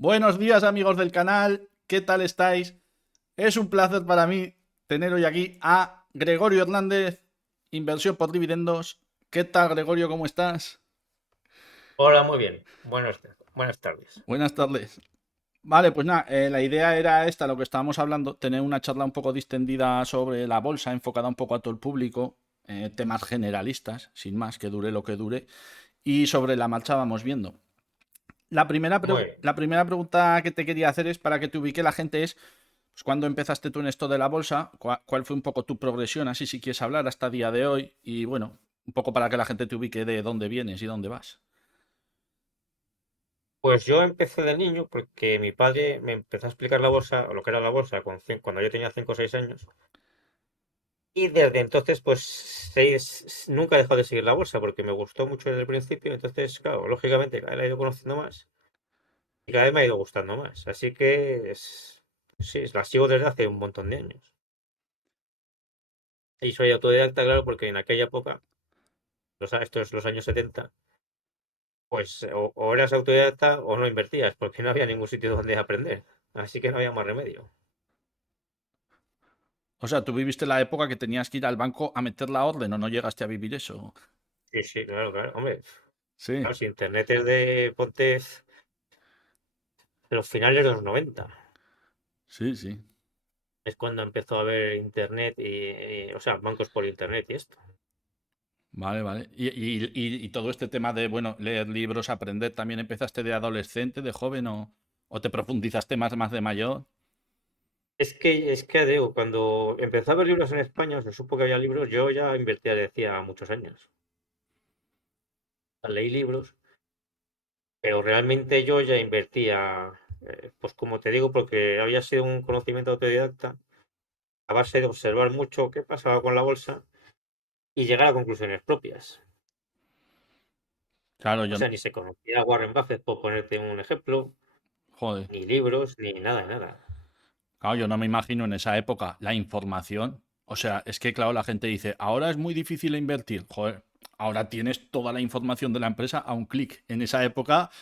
Buenos días amigos del canal, ¿qué tal estáis? Es un placer para mí tener hoy aquí a Gregorio Hernández, Inversión por Dividendos. ¿Qué tal Gregorio? ¿Cómo estás? Hola, muy bien. Buenas tardes. Buenas tardes. Vale, pues nada, la idea era esta, lo que estábamos hablando, tener una charla un poco distendida sobre la bolsa, enfocada un poco a todo el público, temas generalistas, sin más, que dure lo que dure, y sobre la marcha vamos viendo. Muy bien. La primera pregunta que te quería hacer es para que te ubique la gente es pues, ¿cuándo empezaste tú en esto de la bolsa? ¿Cuál fue un poco tu progresión? Así si quieres hablar hasta el día de hoy y bueno, un poco para que la gente te ubique de dónde vienes y dónde vas. Pues yo empecé de niño porque mi padre me empezó a explicar la bolsa, o lo que era la bolsa, cuando yo tenía 5 o 6 años. Y desde entonces, pues nunca he dejado de seguir la bolsa porque me gustó mucho desde el principio. Entonces, claro, lógicamente, cada vez la he ido conociendo más y cada vez me ha ido gustando más. Así que, sí, la sigo desde hace un montón de años. Y soy autodidacta, claro, porque en aquella época, esto es los años 70. Pues o eras autodidacta o no invertías, porque no había ningún sitio donde aprender. Así que no había más remedio. O sea, tú viviste la época que tenías que ir al banco a meter la orden o no llegaste a vivir eso. Sí, sí, claro, claro. Hombre, Sí, claro, si internet es de ponte de los finales de los 90. sí, sí. Es cuando empezó a haber internet o sea, bancos por internet y esto. Vale, vale. Y todo este tema de, bueno, leer libros, aprender, ¿también empezaste de adolescente, de joven o te profundizaste más de mayor? Es que digo, cuando empezó a haber libros en España, se supo que había libros, yo ya invertía desde hacía muchos años. Leí libros, pero realmente yo ya invertía, pues como te digo, porque había sido un conocimiento autodidacta a base de observar mucho qué pasaba con la bolsa y llegar a conclusiones propias. Claro, O yo, sea, ni se conocía a Warren Buffett, por ponerte un ejemplo, joder. ni libros, ni nada, nada. Claro, yo no me imagino en esa época la información. O sea, es que, claro, la gente dice, ahora es muy difícil invertir. Joder, ahora tienes toda la información de la empresa a un clic. En esa época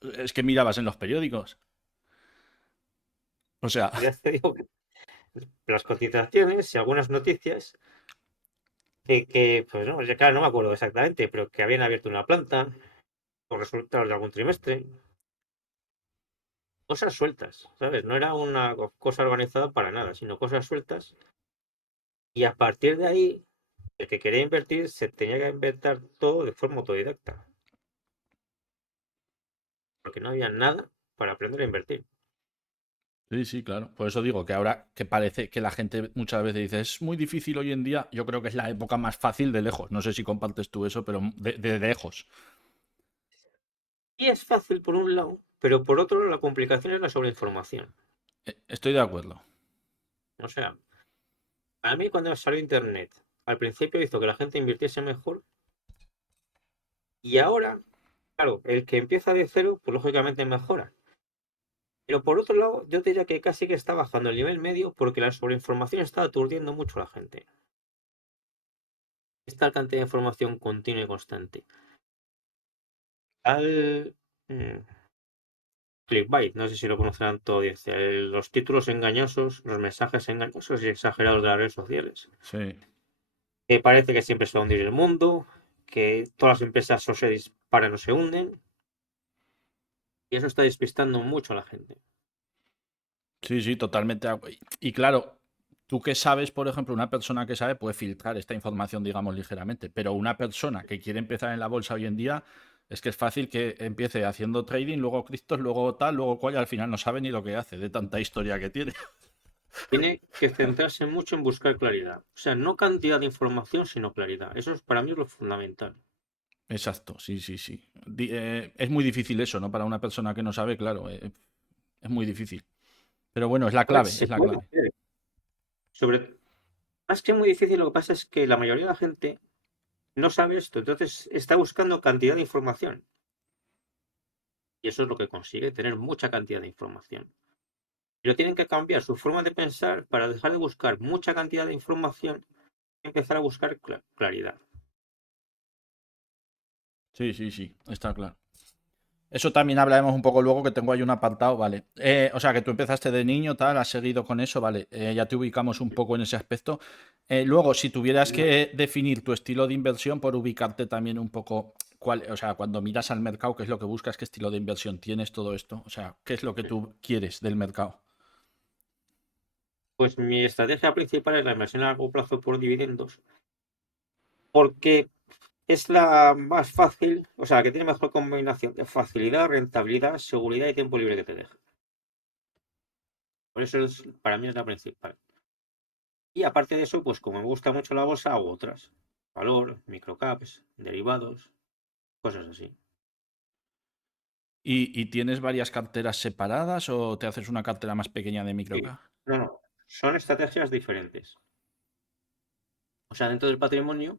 es que mirabas en los periódicos. O sea, Ya te digo que las cotizaciones y algunas noticias pues no, ya claro, no me acuerdo exactamente, pero que habían abierto una planta, los resultados de algún trimestre, cosas sueltas, ¿sabes? No era una cosa organizada para nada, sino cosas sueltas. Y a partir de ahí, el que quería invertir se tenía que inventar todo de forma autodidacta, porque no había nada para aprender a invertir. sí, sí, claro. Por eso digo que ahora que parece que la gente muchas veces dice, es muy difícil hoy en día, yo creo que es la época más fácil de lejos. No sé si compartes tú eso, pero de lejos. Y es fácil por un lado, pero por otro la complicación es la sobreinformación. Estoy de acuerdo. O sea, a mí cuando salió Internet, al principio hizo que la gente invirtiese mejor y ahora, claro, el que empieza de cero, pues lógicamente mejora. Pero por otro lado, yo diría que casi que está bajando el nivel medio porque la sobreinformación está aturdiendo mucho a la gente. Esta cantidad de información continua y constante. Al clickbait, no sé si lo conocerán toda audiencia, los títulos engañosos, los mensajes engañosos y exagerados de las redes sociales. Sí. Que parece que siempre se va a hundir el mundo, que todas las empresas o se disparan o se hunden, y eso está despistando mucho a la gente. Sí, sí, totalmente. Y claro, tú que sabes, por ejemplo, una persona que sabe puede filtrar esta información, digamos, ligeramente, pero una persona que quiere empezar en la bolsa hoy en día, es que es fácil que empiece haciendo trading, luego criptos, luego tal, luego cual, y al final no sabe ni lo que hace de tanta historia que tiene. Tiene que centrarse mucho en buscar claridad. O sea, no cantidad de información, sino claridad. Eso es, para mí es lo fundamental. Exacto, sí, sí, sí. Es muy difícil eso, ¿no? Para una persona que no sabe, claro, es muy difícil. Pero bueno, es la A ver, clave, se es la puede clave. hacer. Más que muy difícil, lo que pasa es que la mayoría de la gente no sabe esto, entonces está buscando cantidad de información. Y eso es lo que consigue, tener mucha cantidad de información. Pero tienen que cambiar su forma de pensar para dejar de buscar mucha cantidad de información y empezar a buscar claridad. Sí, sí, sí, está claro. Eso también hablaremos un poco luego, que tengo ahí un apartado, vale. O sea, que tú empezaste de niño, tal, has seguido con eso, vale. Ya te ubicamos un poco en ese aspecto. Luego, si tuvieras que definir tu estilo de inversión por ubicarte también un poco, o sea, cuando miras al mercado, ¿qué es lo que buscas? ¿Qué estilo de inversión tienes? Todo esto. O sea, ¿qué es lo que tú quieres del mercado? Pues mi estrategia principal es la inversión a largo plazo por dividendos, porque es la más fácil, o sea, que tiene mejor combinación de facilidad, rentabilidad, seguridad y tiempo libre que te deja. Por eso para mí es la principal. Y aparte de eso, pues como me gusta mucho la bolsa, hago otras. Valor, microcaps, derivados, cosas así. ¿Y tienes varias carteras separadas o te haces una cartera más pequeña de Sí. microcap? No, no, son estrategias diferentes. O sea, dentro del patrimonio,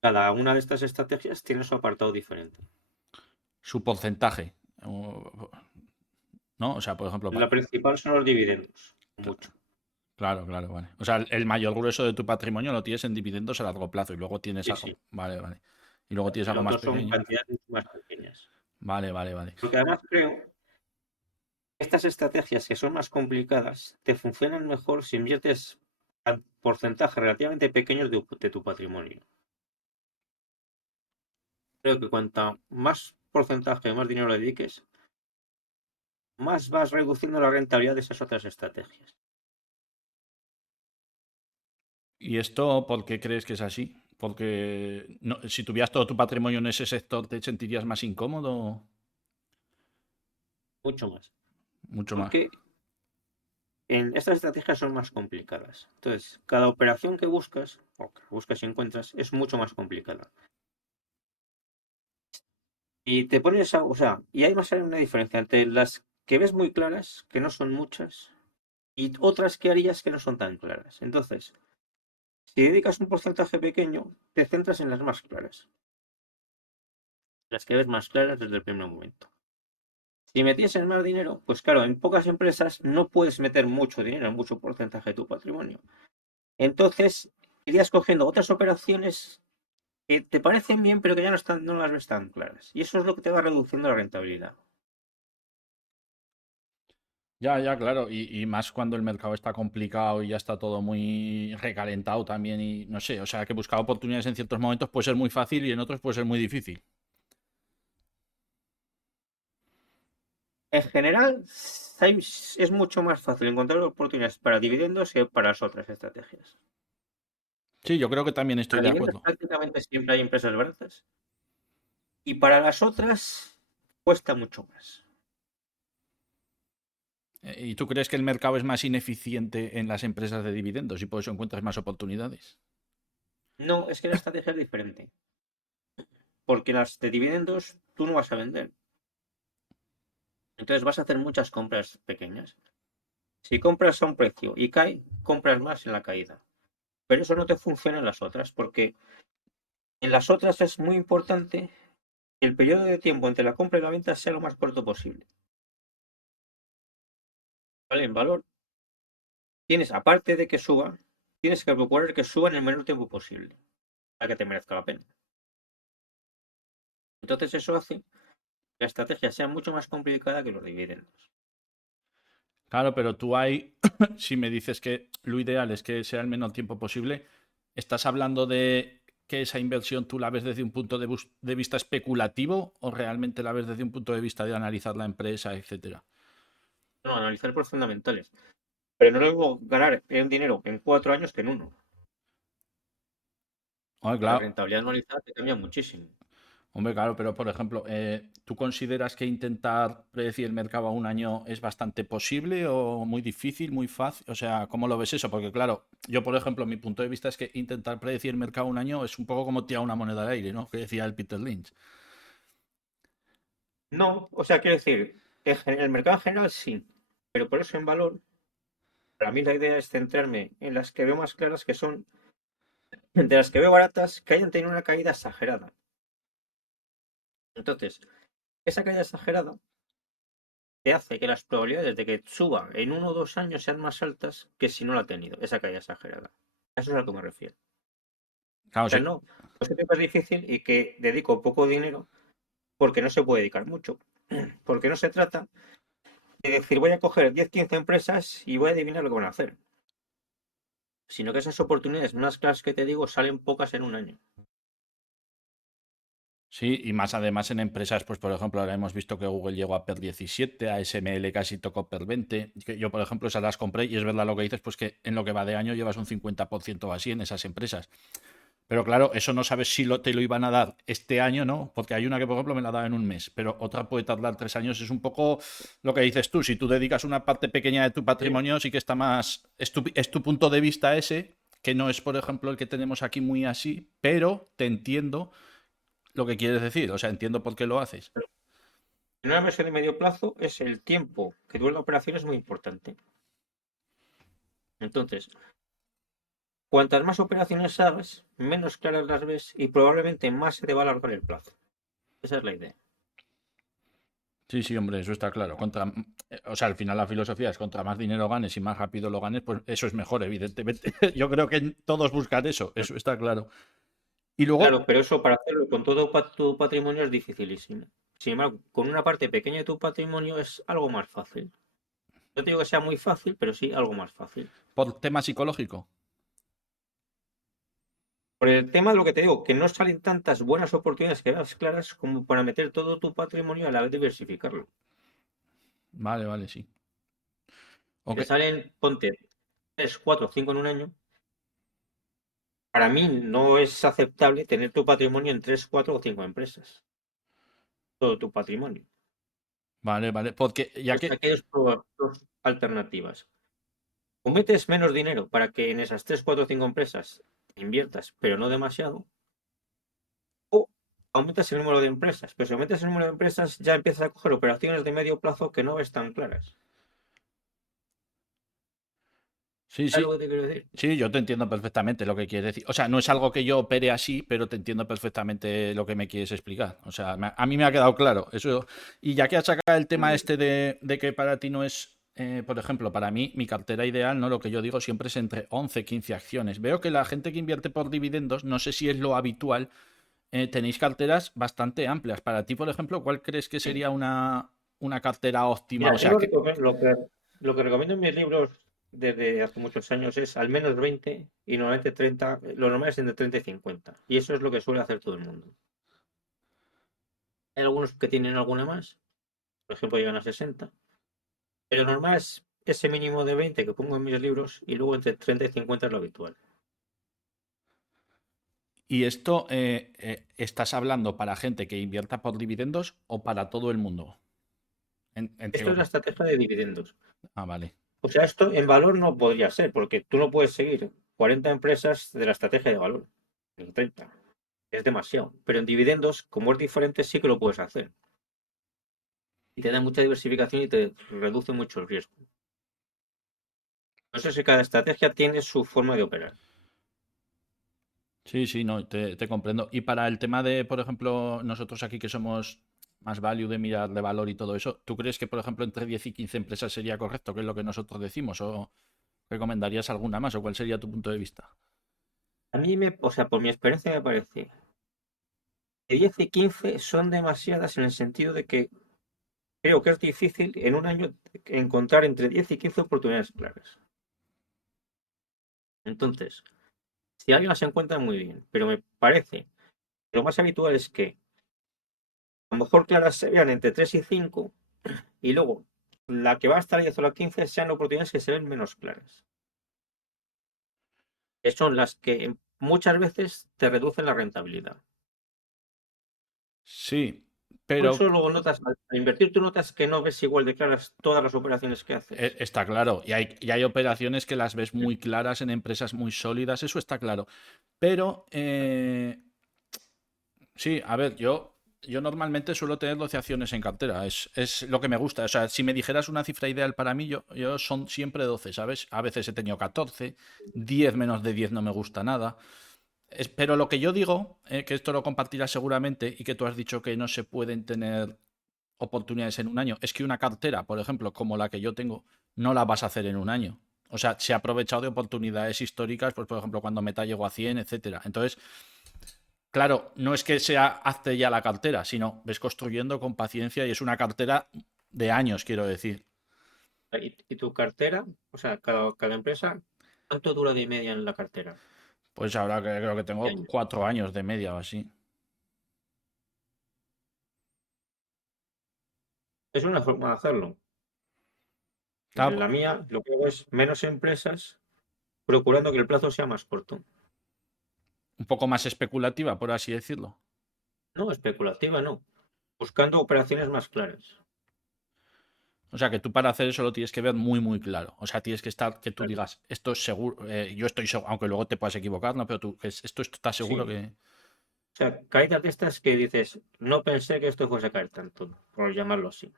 cada una de estas estrategias tiene su apartado diferente. Su porcentaje. ¿No? O sea, por ejemplo, La principal son los dividendos, mucho. claro, claro, vale. O sea, el mayor grueso de tu patrimonio lo tienes en dividendos a largo plazo y luego tienes Sí, algo. sí. Vale, vale. Y luego tienes El algo más otro son pequeño. cantidades mucho más pequeñas. Vale, vale, vale. Porque además creo que estas estrategias que son más complicadas te funcionan mejor si inviertes a porcentajes relativamente pequeños de tu patrimonio. Creo que cuanto más porcentaje, más dinero le dediques, más vas reduciendo la rentabilidad de esas otras estrategias. ¿Y esto por qué crees que es así? Porque si tuvieras todo tu patrimonio en ese sector, ¿te sentirías más incómodo? Mucho más. Mucho más. Porque estas estrategias son más complicadas. Entonces, cada operación que buscas, o que buscas y encuentras, es mucho más complicada. Y te pones a, o sea, y hay más una diferencia entre las que ves muy claras, que no son muchas, y otras que harías que no son tan claras. Entonces, si dedicas un porcentaje pequeño, te centras en las más claras, las que ves más claras desde el primer momento. Si metiesen más dinero, pues claro, en pocas empresas no puedes meter mucho dinero, mucho porcentaje de tu patrimonio. Entonces, irías cogiendo otras operaciones que te parecen bien, pero que ya no están, no las ves tan claras. Y eso es lo que te va reduciendo la rentabilidad. Ya, ya, claro. Y más cuando el mercado está complicado y ya está todo muy recalentado también. Y no sé, o sea, que buscar oportunidades en ciertos momentos puede ser muy fácil y en otros puede ser muy difícil. En general, es mucho más fácil encontrar oportunidades para dividendos que para las otras estrategias. Sí, yo creo que también estoy Para de dividendos acuerdo. prácticamente siempre hay empresas baratas y para las otras cuesta mucho más. ¿Y tú crees que el mercado es más ineficiente en las empresas de dividendos y por eso encuentras más oportunidades? No, es que la estrategia es diferente. Porque las de dividendos tú no vas a vender. Entonces vas a hacer muchas compras pequeñas. Si compras a un precio y cae, compras más en la caída. Pero eso no te funciona en las otras, porque en las otras es muy importante que el periodo de tiempo entre la compra y la venta sea lo más corto posible. ¿Vale? En valor, tienes, aparte de que suba, tienes que procurar que suba en el menor tiempo posible, para que te merezca la pena. Entonces eso hace que la estrategia sea mucho más complicada que los dividendos. Claro, pero tú hay, si me dices que lo ideal es que sea el menor tiempo posible, ¿estás hablando de que esa inversión tú la ves desde un punto de vista especulativo o realmente la ves desde un punto de vista de analizar la empresa, etcétera? No, analizar por fundamentales. Pero no luego ganar en dinero en 4 años que en uno. Hombre, La claro, rentabilidad anualizada te cambia muchísimo. hombre, claro, pero por ejemplo, ¿tú consideras que intentar predecir el mercado a un año es bastante posible o muy difícil, muy fácil? O sea, ¿cómo lo ves eso? Porque claro, yo por ejemplo, mi punto de vista es que intentar predecir el mercado a un año es un poco como tirar una moneda al aire, ¿no? Que decía el Peter Lynch. No, o sea, quiero decir, el mercado en general sí, pero por eso en valor, para mí la idea es centrarme en las que veo más claras, que son de las que veo baratas, que hayan tenido una caída exagerada. Entonces, esa caída exagerada te hace que las probabilidades de que suba en 1 o 2 años sean más altas que si no la ha tenido, esa caída exagerada. A eso es a lo que me refiero. Claro, O sea, sí. no, pues que es difícil y que dedico poco dinero porque no se puede dedicar mucho. Porque no se trata de decir voy a coger 10, 15 empresas y voy a adivinar lo que van a hacer. Sino que esas oportunidades más claras que te digo salen pocas en un año. Sí, y más además en empresas, pues por ejemplo, ahora hemos visto que Google llegó a PER 17, a SML casi tocó PER 20. Que yo, por ejemplo, esas las compré y es verdad lo que dices, pues que en lo que va de año llevas un 50% o así en esas empresas. Pero claro, eso no sabes si te lo iban a dar este año, ¿no? Porque hay una que, por ejemplo, me la daba en un mes, pero otra puede tardar 3 años. Es un poco lo que dices tú. Si tú dedicas una parte pequeña de tu Sí. patrimonio, sí que está más. Es tu punto de vista ese, que no es, por ejemplo, el que tenemos aquí muy así, pero te entiendo lo que quieres decir. O sea, entiendo por qué lo haces. En una inversión de medio plazo es el tiempo que dura la operación es muy importante. Entonces, cuantas más operaciones hagas, menos claras las ves y probablemente más se te va a alargar el plazo. Esa es la idea. Sí, sí, hombre, eso está claro. O sea, al final la filosofía es contra más dinero ganes y más rápido lo ganes, pues eso es mejor, evidentemente. Yo creo que todos buscan eso está claro. Y Claro, luego, pero eso para hacerlo con todo tu patrimonio es dificilísimo. Sin embargo, con una parte pequeña de tu patrimonio es algo más fácil. No te digo que sea muy fácil, pero sí algo más fácil. por tema psicológico. Por el tema de lo que te digo, que no salen tantas buenas oportunidades que veas claras como para meter todo tu patrimonio a la vez diversificarlo. Vale, vale, sí. Si Ok. te salen, ponte 3, 4, 5 en un año, para mí no es aceptable tener tu patrimonio en 3, 4 o 5 empresas. Todo tu patrimonio. Vale, vale. Porque ya Entonces que. aquí hay dos alternativas. O metes menos dinero para que en esas 3, 4 o 5 empresas inviertas, pero no demasiado, o aumentas el número de empresas. Pero si aumentas el número de empresas, ya empiezas a coger operaciones de medio plazo que no ves tan claras. Sí, ¿Sabes lo sí. que te quiero decir? Sí, yo te entiendo perfectamente lo que quieres decir. O sea, no es algo que yo opere así, pero te entiendo perfectamente lo que me quieres explicar. O sea, a mí me ha quedado claro. Eso. Y ya que has sacado el tema Muy este de que para ti no es, por ejemplo, para mí, mi cartera ideal, ¿no? Lo que yo digo siempre es entre 11 15 acciones. Veo que la gente que invierte por dividendos, no sé si es lo habitual, tenéis carteras bastante amplias. Para ti, por ejemplo, ¿cuál crees que bien. sería una cartera óptima? Mira, O yo sea, que. lo que recomiendo en mis libros desde hace muchos años es al menos 20 y normalmente 30. Lo normal es entre 30 y 50. Y eso es lo que suele hacer todo el mundo. Hay algunos que tienen alguna más, por ejemplo, llegan a 60. Pero lo normal es ese mínimo de 20 que pongo en mis libros y luego entre 30 y 50 es lo habitual. ¿Y esto estás hablando para gente que invierta por dividendos o para todo el mundo? Entre Esto es la comillas. estrategia de dividendos. Ah, vale. O sea, esto en valor no podría ser, porque tú no puedes seguir 40 empresas de la estrategia de valor, ni 30. Es demasiado. Pero en dividendos, como es diferente, sí que lo puedes hacer. Y te da mucha diversificación y te reduce mucho el riesgo. Por eso es que cada estrategia tiene su forma de operar. Sí, sí, no, te comprendo. Y para el tema de, por ejemplo, nosotros aquí que somos más value de mirar de valor y todo eso, ¿tú crees que, por ejemplo, entre 10 y 15 empresas sería correcto, que es lo que nosotros decimos? ¿O recomendarías alguna más? ¿O cuál sería tu punto de vista? A mí o sea, por mi experiencia me parece que 10 y 15 son demasiadas en el sentido de que creo que es difícil en un año encontrar entre 10 y 15 oportunidades claras. Entonces, si alguien las encuentra muy bien, pero me parece que lo más habitual es que a lo mejor claras se vean entre 3 y 5 y luego la que va hasta la 10 o la 15 sean oportunidades que se ven menos claras. Que son las que muchas veces te reducen la rentabilidad. Sí, Por pero eso luego notas, al invertir tú notas que no ves igual de claras todas las operaciones que haces. está claro. Y hay operaciones que las ves muy claras en empresas muy sólidas, eso está claro. Pero sí, a ver, yo normalmente suelo tener 12 acciones en cartera, es lo que me gusta. O sea, si me dijeras una cifra ideal para mí, yo son siempre 12, ¿sabes? A veces he tenido 14, 10 menos de 10 no me gusta nada. Pero lo que yo digo, que esto lo compartirás seguramente y que tú has dicho que no se pueden tener oportunidades en un año, es que una cartera, por ejemplo, como la que yo tengo, no la vas a hacer en un año. O sea, se ha aprovechado de oportunidades históricas, pues por ejemplo, cuando Meta llegó a 100, etcétera. Entonces, Claro, no es que sea hazte ya la cartera, sino ves construyendo con paciencia y es una cartera de años, quiero decir. Y tu cartera, o sea, cada empresa, ¿cuánto dura de media en la cartera? Pues ahora que creo que De tengo años. 4 años de media o así. Es una forma de hacerlo. En Claro, la mía, lo que hago es menos empresas, procurando que el plazo sea más corto. un poco más especulativa, por así decirlo. No, especulativa, no. Buscando operaciones más claras. O sea, que tú para hacer eso lo tienes que ver muy, muy claro. O sea, tienes que estar, que tú Claro. digas, esto es seguro, yo estoy seguro, aunque luego te puedas equivocar, ¿no? Pero tú, esto está seguro Sí. que... O sea, caídas de estas que dices, no pensé que esto fuese a caer tanto, por llamarlo así.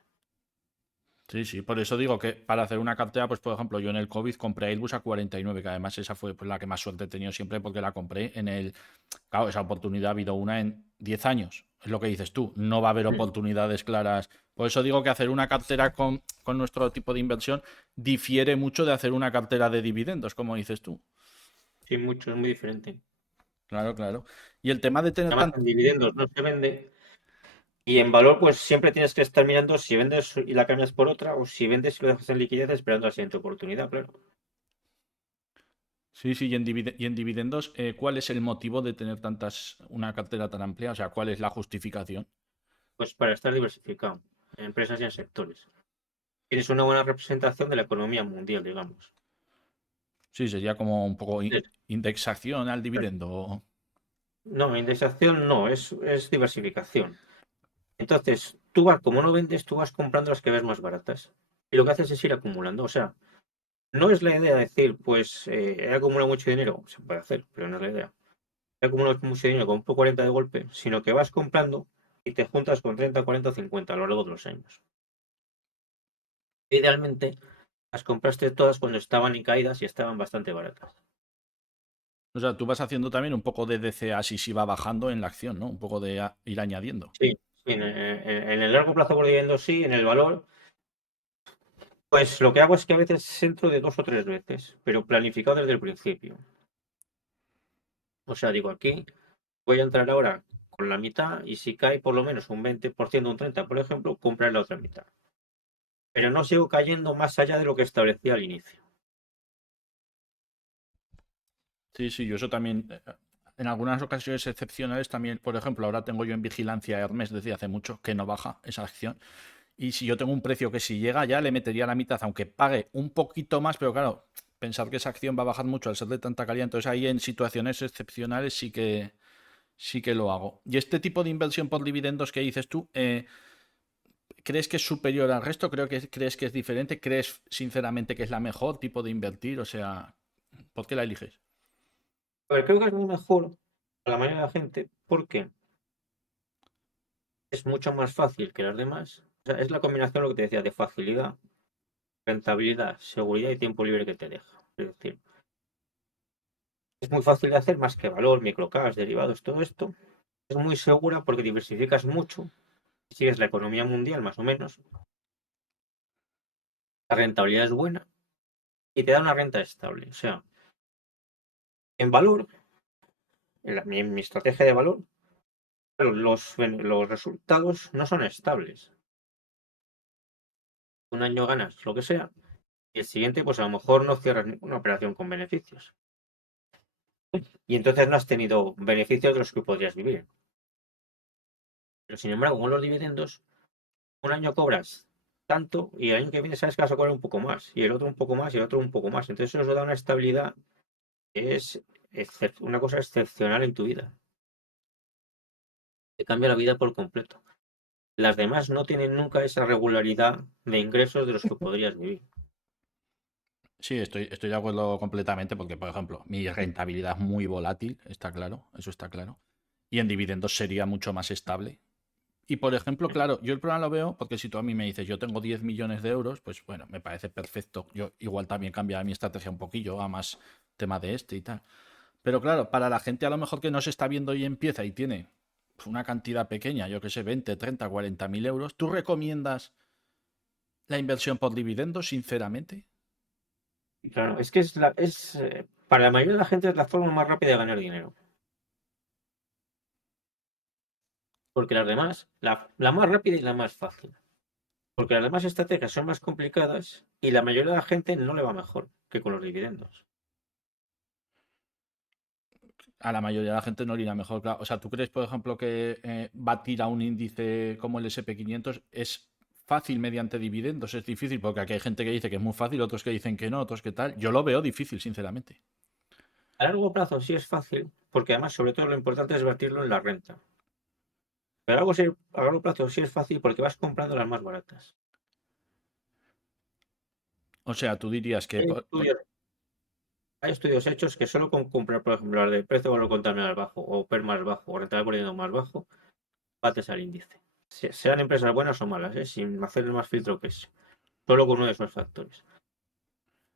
Sí, sí, por eso digo que para hacer una cartera, pues por ejemplo, yo en el COVID compré Airbus a 49, que además esa fue pues, la que más suerte he tenido siempre porque la compré en el... Claro, esa oportunidad ha habido una en 10 años, es lo que dices tú, no va a haber Mm. oportunidades claras. Por eso digo que hacer una cartera con nuestro tipo de inversión difiere mucho de hacer una cartera de dividendos, como dices tú. Sí, mucho, es muy diferente. Claro, claro. Y el tema de tener Además, tanto... en dividendos no se vende. Y en valor, pues siempre tienes que estar mirando si vendes y la cambias por otra, o si vendes y lo dejas en liquidez esperando la siguiente oportunidad, claro. Sí, sí, y en dividendos, ¿cuál es el motivo de tener una cartera tan amplia? O sea, ¿cuál es la justificación? Pues para estar diversificado en empresas y en sectores. Tienes una buena representación de la economía mundial, digamos. Sí, sería como un poco Entonces, indexación al dividendo. no, indexación no, es diversificación. Entonces, tú vas, como no vendes, tú vas comprando las que ves más baratas. Y lo que haces es ir acumulando. O sea, no es la idea decir, pues he acumulado mucho dinero. Se puede hacer, pero no es la idea. He acumulado mucho dinero, compro 40 de golpe, sino que vas comprando y te juntas con 30, 40 o 50 a lo largo de los años. Idealmente, las compraste todas cuando estaban en caídas y estaban bastante baratas. O sea, tú vas haciendo también un poco de DCA si va bajando en la acción, ¿no? Un poco de ir añadiendo. Sí, sí, en el largo plazo por dividendos sí, en el valor, pues lo que hago es que a veces entro de 2 o 3 veces, pero planificado desde el principio. O sea, digo, aquí voy a entrar ahora con la mitad y si cae por lo menos un 20%, un 30%, por ejemplo, comprar la otra mitad. Pero no sigo cayendo más allá de lo que establecía al inicio. Sí, sí, yo eso también. En algunas ocasiones excepcionales también, por ejemplo, ahora tengo yo en vigilancia Hermes desde hace mucho que no baja esa acción. Y si yo tengo un precio que si llega ya le metería la mitad, aunque pague un poquito más, pero claro, pensar que esa acción va a bajar mucho al ser de tanta calidad, entonces ahí en situaciones excepcionales sí que lo hago. Y este tipo de inversión por dividendos que dices tú, ¿crees que es superior al resto? ¿Crees que es diferente? ¿Crees sinceramente que es la mejor tipo de invertir? O sea, ¿por qué la eliges? A ver, creo que es muy mejor para la mayoría de la gente porque es mucho más fácil que las demás. O sea, es la combinación, lo que te decía, de facilidad, rentabilidad, seguridad y tiempo libre que te deja. Es decir, es muy fácil de hacer más que valor, microcaps, derivados, todo esto. Es muy segura porque diversificas mucho, sigues la economía mundial más o menos, la rentabilidad es buena y te da una renta estable. O sea, en valor, mi estrategia de valor, claro, los resultados no son estables. Un año ganas lo que sea y el siguiente, pues a lo mejor no cierras ninguna operación con beneficios. Y entonces no has tenido beneficios de los que podrías vivir. Pero sin embargo, con los dividendos, un año cobras tanto y el año que viene sabes que vas a cobrar un poco más, y el otro un poco más, y el otro un poco más. Entonces eso da una estabilidad que es una cosa excepcional en tu vida. Te cambia la vida por completo. Las demás no tienen nunca esa regularidad de ingresos de los que podrías vivir. Sí, estoy de acuerdo completamente porque, por ejemplo, mi rentabilidad es muy volátil, está claro, eso está claro. Y en dividendos sería mucho más estable. Y, por ejemplo, claro, yo el problema lo veo porque si tú a mí me dices, yo tengo 10 millones de euros, pues bueno, me parece perfecto. Yo igual también cambiaría mi estrategia un poquillo a más tema de este y tal. Pero claro, para la gente a lo mejor que no se está viendo y empieza y tiene una cantidad pequeña, yo que sé, 20, 30, 40 mil euros, ¿tú recomiendas la inversión por dividendos, sinceramente? Y claro, es que para la mayoría de la gente es la forma más rápida de ganar dinero. porque las demás, la más rápida y la más fácil. Porque las demás estrategias son más complicadas y la mayoría de la gente no le va mejor que con los dividendos. A la mayoría de la gente no le irá mejor, claro. O sea, ¿tú crees, por ejemplo, que batir a un índice como el SP 500 es fácil mediante dividendos? Es difícil, porque aquí hay gente que dice que es muy fácil, otros que dicen que no, otros que tal. Yo lo veo difícil, sinceramente. A largo plazo sí es fácil, porque además, sobre todo, lo importante es vertirlo en la renta. Pero a largo plazo sí es fácil porque vas comprando las más baratas. O sea, tú dirías que... Hay estudios, hay estudios hechos que solo con comprar, por ejemplo, las de precio valor contaminado bajo o PER más bajo o rentabilidad por dividendo más bajo, bates al índice. Sean empresas buenas o malas, sin hacer más filtro que eso. Solo con uno de esos factores.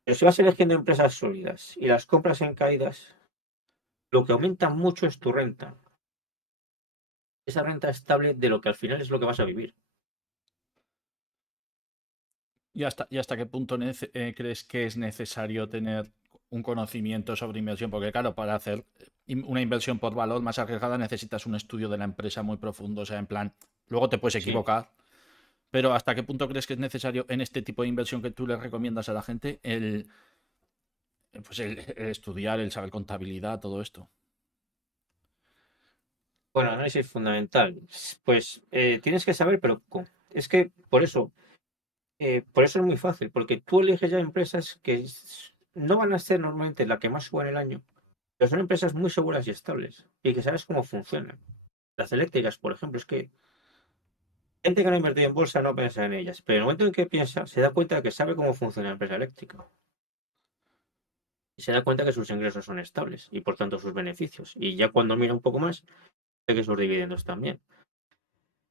Pero si vas eligiendo empresas sólidas y las compras en caídas, lo que aumenta mucho es tu renta. Esa renta estable de lo que al final es lo que vas a vivir. Y hasta qué punto crees que es necesario tener un conocimiento sobre inversión? Porque claro, para hacer una inversión por valor más arriesgada necesitas un estudio de la empresa muy profundo. O sea, en plan, luego te puedes Sí. equivocar, pero ¿hasta qué punto crees que es necesario en este tipo de inversión que tú le recomiendas a la gente el estudiar, el saber contabilidad, todo esto? Bueno, análisis fundamental. Pues tienes que saber, pero es que por eso es muy fácil, porque tú eliges ya empresas que no van a ser normalmente la que más suba en el año, pero son empresas muy seguras y estables y que sabes cómo funcionan. Las eléctricas, por ejemplo, es que gente que no ha invertido en bolsa no piensa en ellas, pero en el momento en que piensa, se da cuenta de que sabe cómo funciona la empresa eléctrica y se da cuenta que sus ingresos son estables y por tanto sus beneficios. Y ya cuando mira un poco más, ve que sus dividendos también.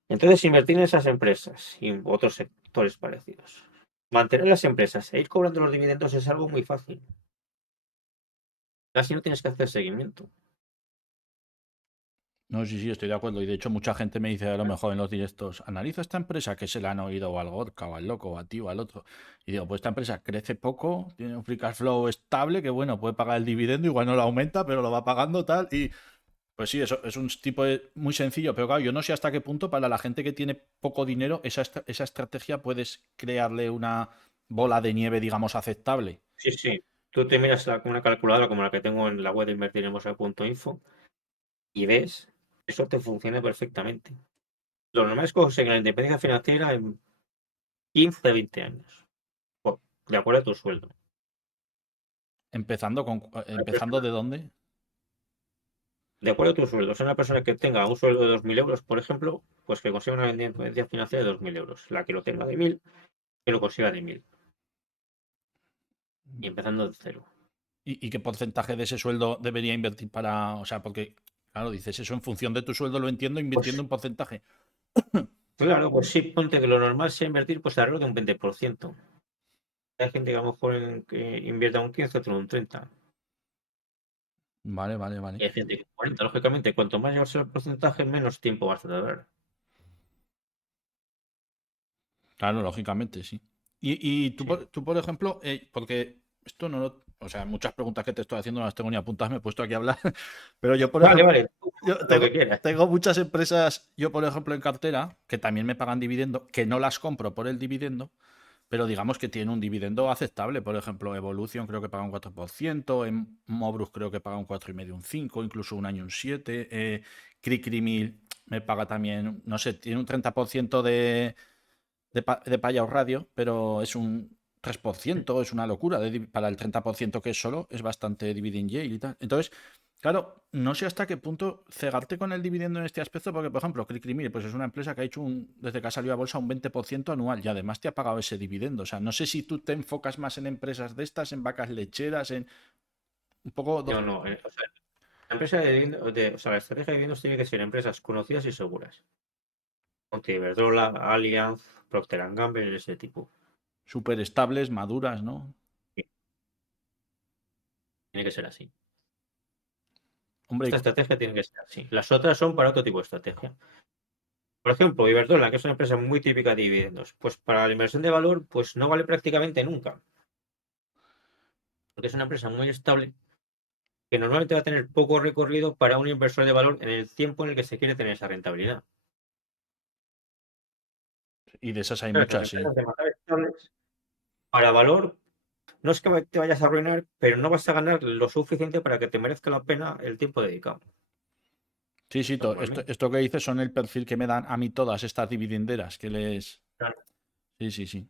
Entonces, invertir en esas empresas y otros sectores parecidos. Mantener las empresas e ir cobrando los dividendos es algo muy fácil. Casi no tienes que hacer seguimiento. No, sí, sí, estoy de acuerdo. Y de hecho, mucha gente me dice a lo mejor en los directos, analiza esta empresa que se la han oído o al Gorka o al Loco o a ti o al otro. Y digo, pues esta empresa crece poco, tiene un free cash flow estable, que bueno, puede pagar el dividendo, igual no lo aumenta, pero lo va pagando tal. Y pues sí, eso es un tipo muy sencillo, pero claro, yo no sé hasta qué punto para la gente que tiene poco dinero, esa estrategia puedes crearle una bola de nieve, digamos, aceptable. Sí, sí. Tú te miras una calculadora como la que tengo en la web de invertiremos.info y ves, eso te funciona perfectamente. Lo normal es conseguir la independencia financiera en 15, 20 años, de acuerdo a tu sueldo. Empezando de dónde. De acuerdo a tu sueldo. O sea, una persona que tenga un sueldo de 2.000 euros, por ejemplo, pues que consiga una independencia financiera de 2.000 euros. La que lo tenga de 1.000, que lo consiga de 1.000. Y empezando de cero. ¿Y qué porcentaje de ese sueldo debería invertir para, o sea, porque, claro, dices eso en función de tu sueldo, lo entiendo, invirtiendo Pues un porcentaje. claro, pues sí, ponte que lo normal sea invertir pues alrededor de un 20%. Hay gente que a lo mejor que invierta un 15, otro un 30. Vale, vale, vale. Y hay gente que un 40. Lógicamente, cuanto más llevarse el porcentaje, menos tiempo vas a tardar. Claro, lógicamente, sí. Y tú, Sí. por ejemplo, porque esto no lo, o sea, muchas preguntas que te estoy haciendo no las tengo ni apuntadas, me he puesto aquí a hablar, pero yo, por Vale, ejemplo, vale, tú, yo lo que quieras. tengo muchas empresas, yo, por ejemplo, en cartera, que también me pagan dividendo, que no las compro por el dividendo, pero digamos que tiene un dividendo aceptable. Por ejemplo, Evolution creo que paga un 4%, en Mobrus creo que paga un 4,5, un 5, incluso un año un 7. Cricrimil me paga también, no sé, tiene un 30% de payout radio, pero es un 3%, es una locura. Para el 30% que es solo, es bastante dividend yield y tal. Entonces, claro, no sé hasta qué punto cegarte con el dividendo en este aspecto, porque, por ejemplo, Cricrimir, pues es una empresa que ha hecho desde que ha salido a bolsa un 20% anual y además te ha pagado ese dividendo. O sea, no sé si tú te enfocas más en empresas de estas, en vacas lecheras, en un poco... No, no. O sea, la empresa o sea, la estrategia de dividendos tiene que ser empresas conocidas y seguras. Ponte Iberdrola, Allianz, Procter Gamble, ese tipo. súper estables, maduras, ¿no? Sí, tiene que ser así. Hombre, Esta estrategia tiene que ser así. Las otras son para otro tipo de estrategia. Por ejemplo, Iberdrola, que es una empresa muy típica de dividendos, pues para la inversión de valor, pues no vale prácticamente nunca, porque es una empresa muy estable que normalmente va a tener poco recorrido para un inversor de valor en el tiempo en el que se quiere tener esa rentabilidad. Y de esas hay Claro, las muchas, sí. empresas demasiado estables, para valor, no es que te vayas a arruinar, pero no vas a ganar lo suficiente para que te merezca la pena el tiempo dedicado, Sí, sí, normalmente. esto que dices son el perfil que me dan a mí todas estas dividenderas que les... Claro. Sí, sí, sí.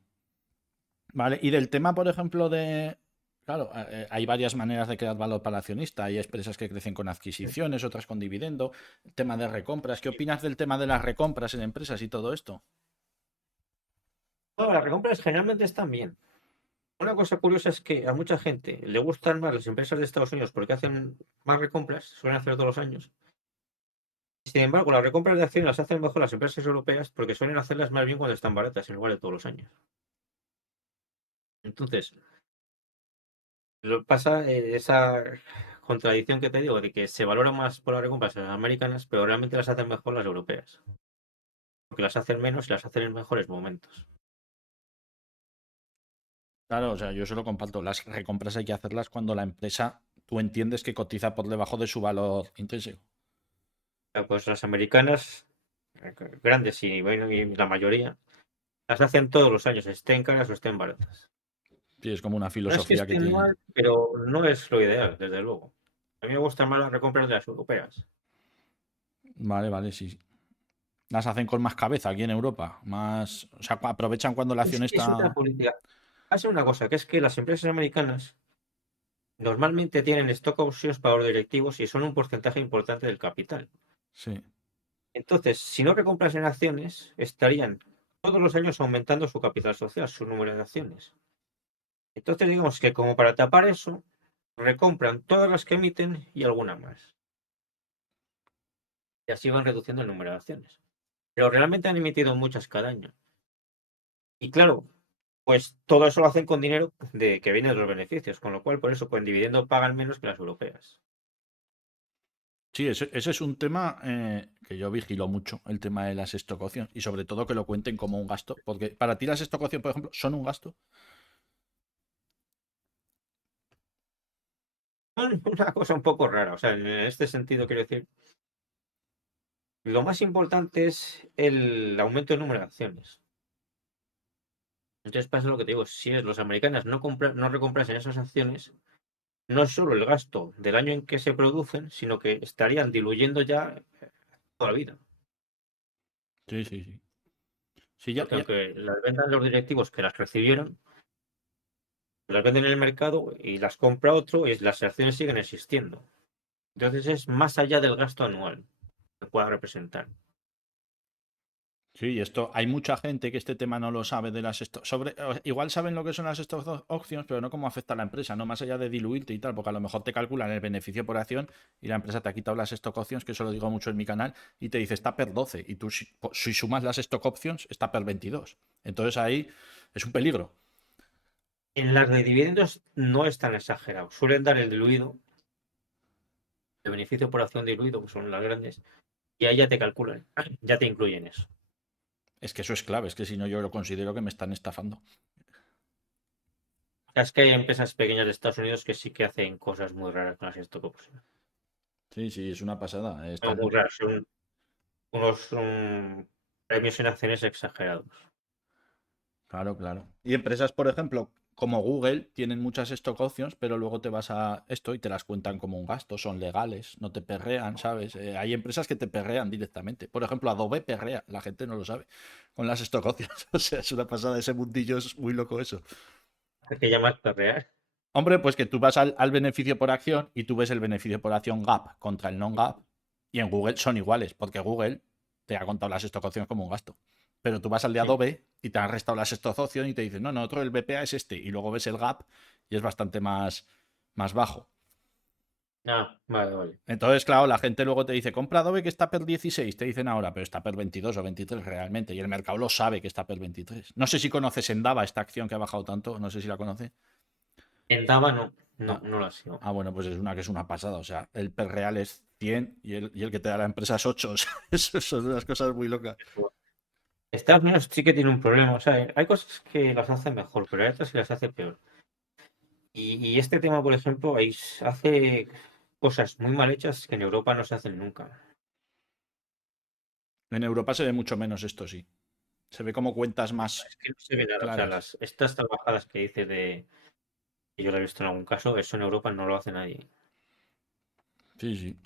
Vale, y del tema, por ejemplo, de... Claro, hay varias maneras de crear valor para el accionista. Hay empresas que crecen con adquisiciones, otras con dividendo. El tema de recompras. ¿Qué opinas del tema de las recompras en empresas y todo esto? Bueno, las recompras generalmente están bien. Una cosa curiosa es que a mucha gente le gustan más las empresas de Estados Unidos porque hacen más recompras, suelen hacer todos los años. Sin embargo, las recompras de acciones las hacen mejor las empresas europeas porque suelen hacerlas más bien cuando están baratas en lugar de todos los años. Entonces, lo pasa esa contradicción que te digo de que se valora más por las recompras las americanas, pero realmente las hacen mejor las europeas. Porque las hacen menos y las hacen en mejores momentos. Claro, o sea, yo se lo comparto. Las recompras hay que hacerlas cuando la empresa, tú entiendes que cotiza por debajo de su valor intrínseco. Pues las americanas, grandes y, bueno, y la mayoría, las hacen todos los años, estén caras o estén baratas. Sí, es como una No es que filosofía que estén tienen. mal, pero no es lo ideal, desde luego. A mí me gustan más las recompras de las europeas. Vale, vale, sí. Las hacen con más cabeza aquí en Europa. Más, o sea, aprovechan cuando la acción Es una está... política. Pasa una cosa, que es que las empresas americanas normalmente tienen stock options para los directivos y son un porcentaje importante del capital. Sí. Entonces, si no recompras en acciones, estarían todos los años aumentando su capital social, su número de acciones. Entonces, digamos que como para tapar eso, recompran todas las que emiten y alguna más. Y así van reduciendo el número de acciones. Pero realmente han emitido muchas cada año. Y claro, pues todo eso lo hacen con dinero de que viene de los beneficios, con lo cual por eso con dividendo pagan menos que las europeas. Sí, ese es un tema que yo vigilo mucho, el tema de las stock options, y sobre todo que lo cuenten como un gasto, porque para ti las stock options, por ejemplo, son un gasto. Son una cosa un poco rara, o sea, en este sentido quiero decir, lo más importante es el aumento del número de acciones. Entonces pasa lo que te digo, si es los americanos no recomprasen esas acciones, no es solo el gasto del año en que se producen, sino que estarían diluyendo ya toda la vida. Sí, sí, sí. Sí, Porque aunque las vendan los directivos que las recibieron, las venden en el mercado y las compra otro y las acciones siguen existiendo. Entonces es más allá del gasto anual que pueda representar. sí, y esto, hay mucha gente que este tema no lo sabe de las igual saben lo que son las stock options, pero no cómo afecta a la empresa, no más allá de diluirte y tal, porque a lo mejor te calculan el beneficio por acción y la empresa te ha quitado las stock options, que eso lo digo mucho en mi canal, y te dice está per 12, y tú si sumas las stock options está per 22. Entonces ahí es un peligro. En las de dividendos no es tan exagerado. Suelen dar el diluido, el beneficio por acción diluido, que son las grandes, y ahí ya te calculan, ya te incluyen eso. Es que eso es clave, es que si no yo lo considero que me están estafando. Es que hay empresas pequeñas de Estados Unidos que sí que hacen cosas muy raras con las stock options. Sí, sí, es una pasada. No, muy raras, son unos premios en acciones exagerados. Claro, claro. Y empresas, por ejemplo, como Google, tienen muchas stock options, pero luego te vas a esto y te las cuentan como un gasto, son legales, no te perrean, ¿sabes? Hay empresas que te perrean directamente. Por ejemplo, Adobe perrea, la gente no lo sabe, con las stock options. O sea, es una pasada, ese mundillo es muy loco eso. Hay que llamar real. Hombre, pues que tú vas al beneficio por acción y tú ves el beneficio por acción gap contra el non-gap y en Google son iguales, porque Google te ha contado las stock options como un gasto. Pero tú vas al de Sí. Adobe y te han restado las stock options y te dicen, no, no, otro el BPA es este. Y luego ves el gap y es bastante más bajo. Ah, vale, vale. Entonces, claro, la gente luego te dice, compra Adobe que está per 16, te dicen ahora, pero está per 22 o 23 realmente. Y el mercado lo sabe que está per 23. No sé si conoces Endava, esta acción que ha bajado tanto, no sé si la conoce. En Dava no, no, Ah, no la sigo. bueno, pues es una que es una pasada. O sea, el PER real es 100 y el que te da la empresa es 8. O sea, eso son unas cosas muy locas. Estados Unidos sí que tiene un problema, o sea, hay cosas que las hace mejor, pero hay otras que las hace peor. Y este tema, por ejemplo, ahí hace cosas muy mal hechas que en Europa no se hacen nunca. En Europa se ve mucho menos esto, sí. Se ve como cuentas más Es que no se ve nada. O sea, claras. estas trabajadas que dice que yo lo he visto en algún caso, eso en Europa no lo hace nadie. Sí, sí.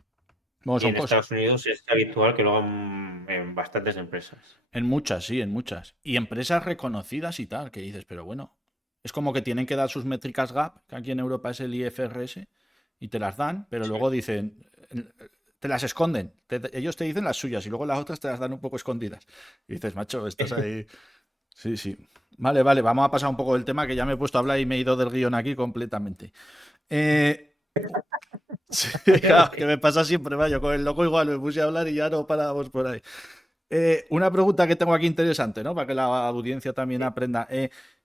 Bueno, Y son en cosas. Estados Unidos es habitual que lo hagan en bastantes empresas. En muchas, sí, en muchas. Y empresas reconocidas y tal, que dices, pero bueno, es como que tienen que dar sus métricas GAP, que aquí en Europa es el IFRS, y te las dan, pero Sí. luego dicen, te las esconden. Ellos te dicen las suyas y luego las otras te las dan un poco escondidas. Y dices, macho, estás ahí. Sí, sí. Vale, vale, vamos a pasar un poco del tema que ya me he puesto a hablar y me he ido del guión aquí completamente. Eh, sí, claro, que me pasa siempre, vaya, con el loco igual me puse a hablar y ya no parábamos por ahí. Una pregunta que tengo aquí interesante, ¿no? Para que la audiencia también aprenda.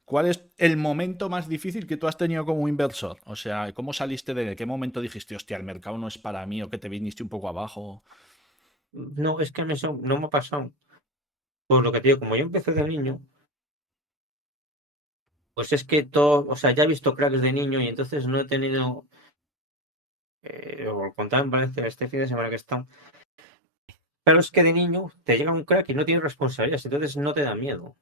¿Cuál es el momento más difícil que tú has tenido como inversor? O sea, ¿cómo saliste de él? ¿Qué momento dijiste, hostia, el mercado no es para mí o que te viniste un poco abajo? No, es que a mí eso no me ha pasado. Pues lo que te digo, como yo empecé de niño, pues es que todo, o sea, ya he visto cracks de niño y entonces no he tenido, o contaba en Valencia este fin de semana que está. Pero es que de niño te llega un crack y no tienes responsabilidades, entonces no te da miedo.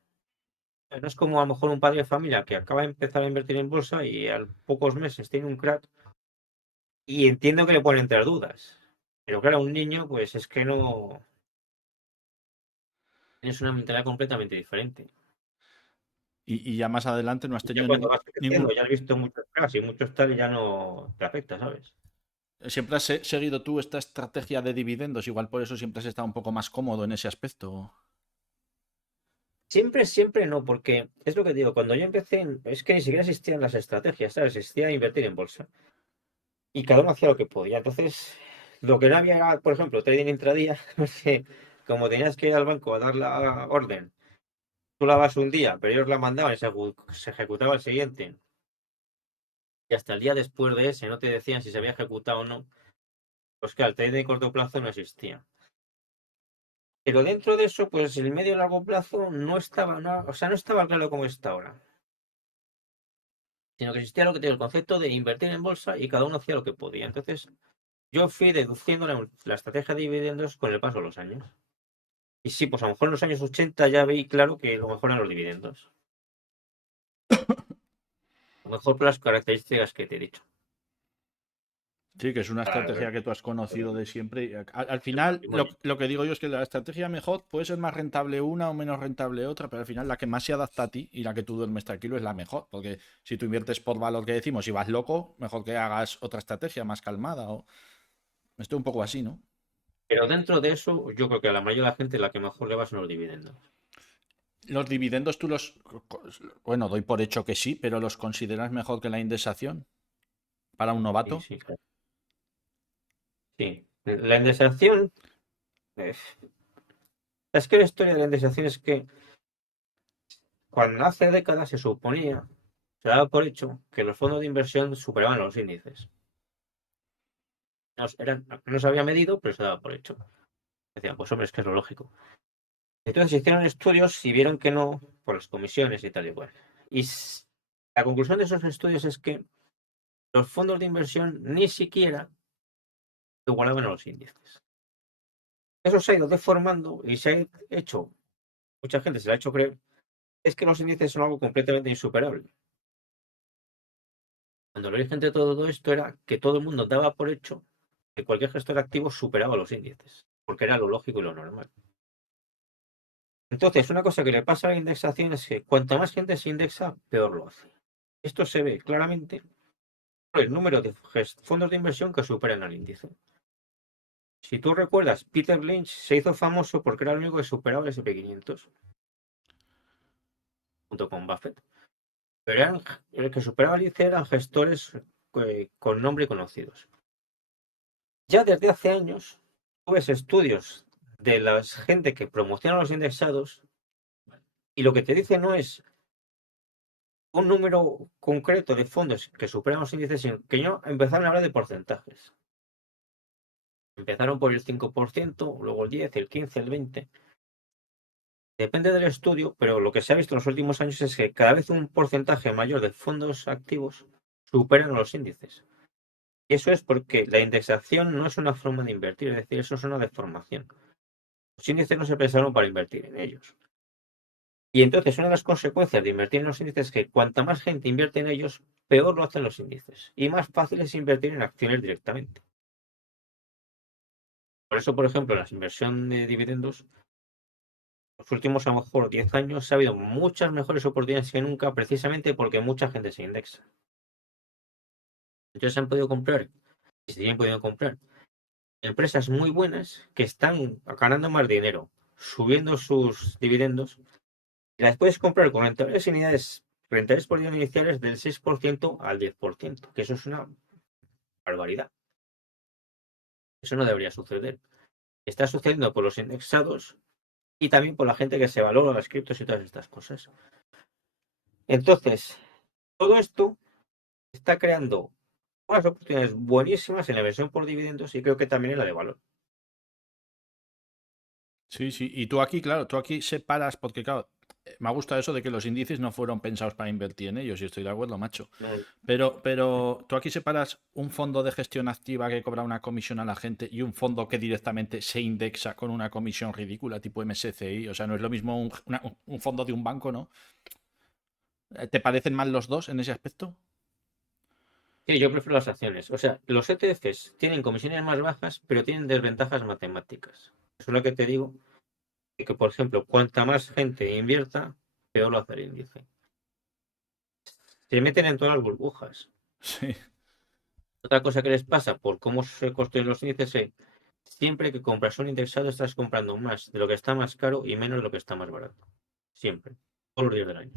No es como a lo mejor un padre de familia que acaba de empezar a invertir en bolsa y a pocos meses tiene un crack y entiendo que le pueden entrar dudas. Pero claro, un niño, pues es que no tienes una mentalidad completamente diferente. Y ya más adelante no has Y ya tenido cuando vas creciendo, ningún... ya has visto muchos cracks y muchos tal y ya no te afecta, ¿sabes? ¿Siempre has seguido tú esta estrategia de dividendos? Igual por eso siempre has estado un poco más cómodo en ese aspecto. Siempre, siempre no, porque es lo que digo, cuando yo empecé, es que ni siquiera existían las estrategias, ¿sabes? Existía invertir en bolsa. Y cada uno hacía lo que podía. Entonces, lo que no había era, por ejemplo, trading intradía, porque como tenías que ir al banco a dar la orden, tú la vas un día, pero ellos la mandaban y se ejecutaba el siguiente. Y hasta el día después de ese no te decían si se había ejecutado o no. Pues que el trading de corto plazo no existía. Pero dentro de eso, pues el medio y largo plazo no estaba, no, o sea, no estaba claro como está ahora. Sino que existía lo que tiene el concepto de invertir en bolsa y cada uno hacía lo que podía. Entonces, yo fui deduciendo la estrategia de dividendos con el paso de los años. Y sí, pues a lo mejor en los años 80 ya vi claro que lo mejor eran los dividendos. Lo mejor por las características que te he dicho. Sí, que es una Para estrategia ver, que tú has conocido de siempre. Al el final, patrimonio. lo que digo yo es que la estrategia mejor puede ser más rentable una o menos rentable otra, pero al final la que más se adapta a ti y la que tú duermes tranquilo es la mejor. Porque si tú inviertes por valor que decimos y vas loco, mejor que hagas otra estrategia más calmada. O... Estoy un poco así, ¿no? Pero dentro de eso, yo creo que a la mayoría de la gente la que mejor le va son los dividendos. Los dividendos tú los... Bueno, doy por hecho que sí, pero ¿los consideras mejor que la indexación para un Sí, novato? sí, claro. Sí. La indexación, eh, es que la historia de la indexación es que cuando hace décadas se suponía, se daba por hecho, que los fondos de inversión superaban los índices. No se había medido, pero se daba por hecho. Decían, pues hombre, es que es lo lógico. Entonces hicieron estudios y vieron que no, por las comisiones y tal y cual. Y la conclusión de esos estudios es que los fondos de inversión ni siquiera igualaban a los índices. Eso se ha ido deformando y se ha hecho, mucha gente se lo ha hecho creer, es que los índices son algo completamente insuperable. Cuando el origen de todo esto era que todo el mundo daba por hecho que cualquier gestor activo superaba los índices, porque era lo lógico y lo normal. Entonces, una cosa que le pasa a la indexación es que cuanta más gente se indexa, peor lo hace. Esto se ve claramente por el número de fondos de inversión que superan al índice. Si tú recuerdas, Peter Lynch se hizo famoso porque era el único que superaba el S&P 500, junto con Buffett. Pero el que superaba el índice eran gestores con nombre y conocidos. Ya desde hace años, tú ves estudios de la gente que promociona los indexados y lo que te dice no es un número concreto de fondos que superan los índices, sino que ya empezaron a hablar de porcentajes. Empezaron por el 5%, luego el 10, el 15, el 20. Depende del estudio, pero lo que se ha visto en los últimos años es que cada vez un porcentaje mayor de fondos activos superan los índices. Y eso es porque la indexación no es una forma de invertir, es decir, eso es una deformación. Los índices no se pensaron para invertir en ellos. Y entonces una de las consecuencias de invertir en los índices es que cuanta más gente invierte en ellos, peor lo hacen los índices. Y más fácil es invertir en acciones directamente. Por eso, por ejemplo, en la inversión de dividendos, los últimos a lo mejor 10 años ha habido muchas mejores oportunidades que nunca, precisamente porque mucha gente se indexa. Entonces se han podido comprar, y se siguen pudiendo comprar, empresas muy buenas que están ganando más dinero, subiendo sus dividendos, y las puedes comprar con rentabilidades por dividendo iniciales del 6% al 10%, que eso es una barbaridad. Eso no debería suceder. Está sucediendo por los indexados y también por la gente que se valora las criptos y todas estas cosas. Entonces, todo esto está creando unas oportunidades buenísimas en la inversión por dividendos y creo que también en la de valor. Sí, sí. Y tú aquí, claro, tú aquí separas, porque claro, me ha gustado eso de que los índices no fueron pensados para invertir en ellos, y estoy de acuerdo, macho. No, Pero tú aquí separas un fondo de gestión activa que cobra una comisión a la gente y un fondo que directamente se indexa con una comisión ridícula, tipo MSCI. O sea, no es lo mismo un fondo de un banco, ¿no? ¿Te parecen mal los dos en ese aspecto? sí, yo prefiero las acciones. O sea, los ETFs tienen comisiones más bajas, pero tienen desventajas matemáticas. Eso es lo que te digo, que por ejemplo, cuanta más gente invierta, peor lo hace el índice. Se meten en todas las burbujas. Sí. Otra cosa que les pasa por cómo se construyen los índices es siempre que compras un indexado estás comprando más de lo que está más caro y menos de lo que está más barato. Siempre. Todos los días del año.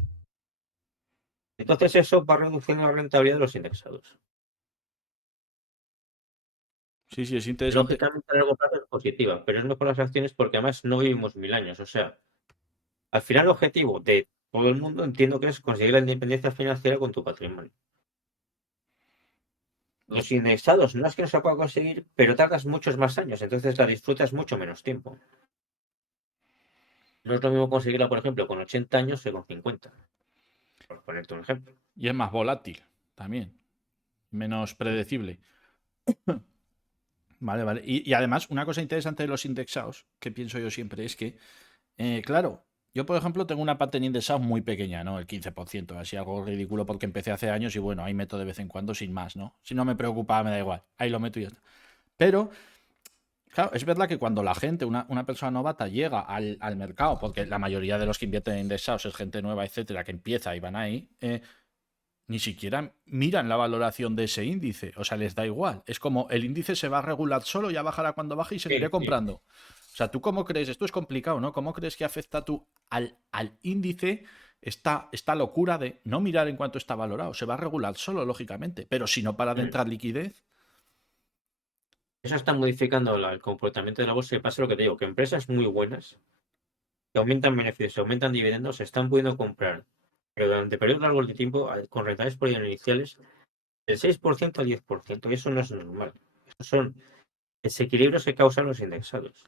Entonces eso va reduciendo la rentabilidad de los indexados. Sí, sí, es interesante. Lógicamente a largo plazo es positiva, pero es mejor las acciones porque además no vivimos 1000 años. O sea, al final el objetivo de todo el mundo entiendo que es conseguir la independencia financiera con tu patrimonio. Los indexados no es que no se pueda conseguir, pero tardas muchos más años, entonces la disfrutas mucho menos tiempo. No es lo mismo conseguirla, por ejemplo, con 80 años que con 50, por ponerte un ejemplo. Y es más volátil también, menos predecible. Vale, vale. Y además, una cosa interesante de los indexados, que pienso yo siempre, es que, claro, yo por ejemplo tengo una parte en indexados muy pequeña, ¿no? El 15%, así algo ridículo porque empecé hace años y bueno, ahí meto de vez en cuando sin más, ¿no? Si no me preocupa, me da igual, ahí lo meto y ya está. Pero, claro, es verdad que cuando la gente, una persona novata, llega al mercado, porque la mayoría de los que invierten en indexados es gente nueva, etcétera, que empieza y van ahí, ni siquiera miran la valoración de ese índice. O sea, les da igual. Es como el índice se va a regular solo, ya bajará cuando baje y seguiré Sí, sí. comprando. O sea, ¿tú cómo crees? Esto es complicado, ¿no? ¿Cómo crees que afecta tú al índice esta locura de no mirar en cuánto está valorado? Se va a regular solo, lógicamente. Pero si no para de Mm. entrar liquidez, Eso está modificando el comportamiento de la bolsa y pasa lo que te digo, que empresas muy buenas que aumentan beneficios, aumentan dividendos, se están pudiendo comprar, pero durante periodos largos de tiempo, con rentabilidades por año iniciales, del 6% al 10%, y eso no es normal. Esos son desequilibrios que causan los indexados.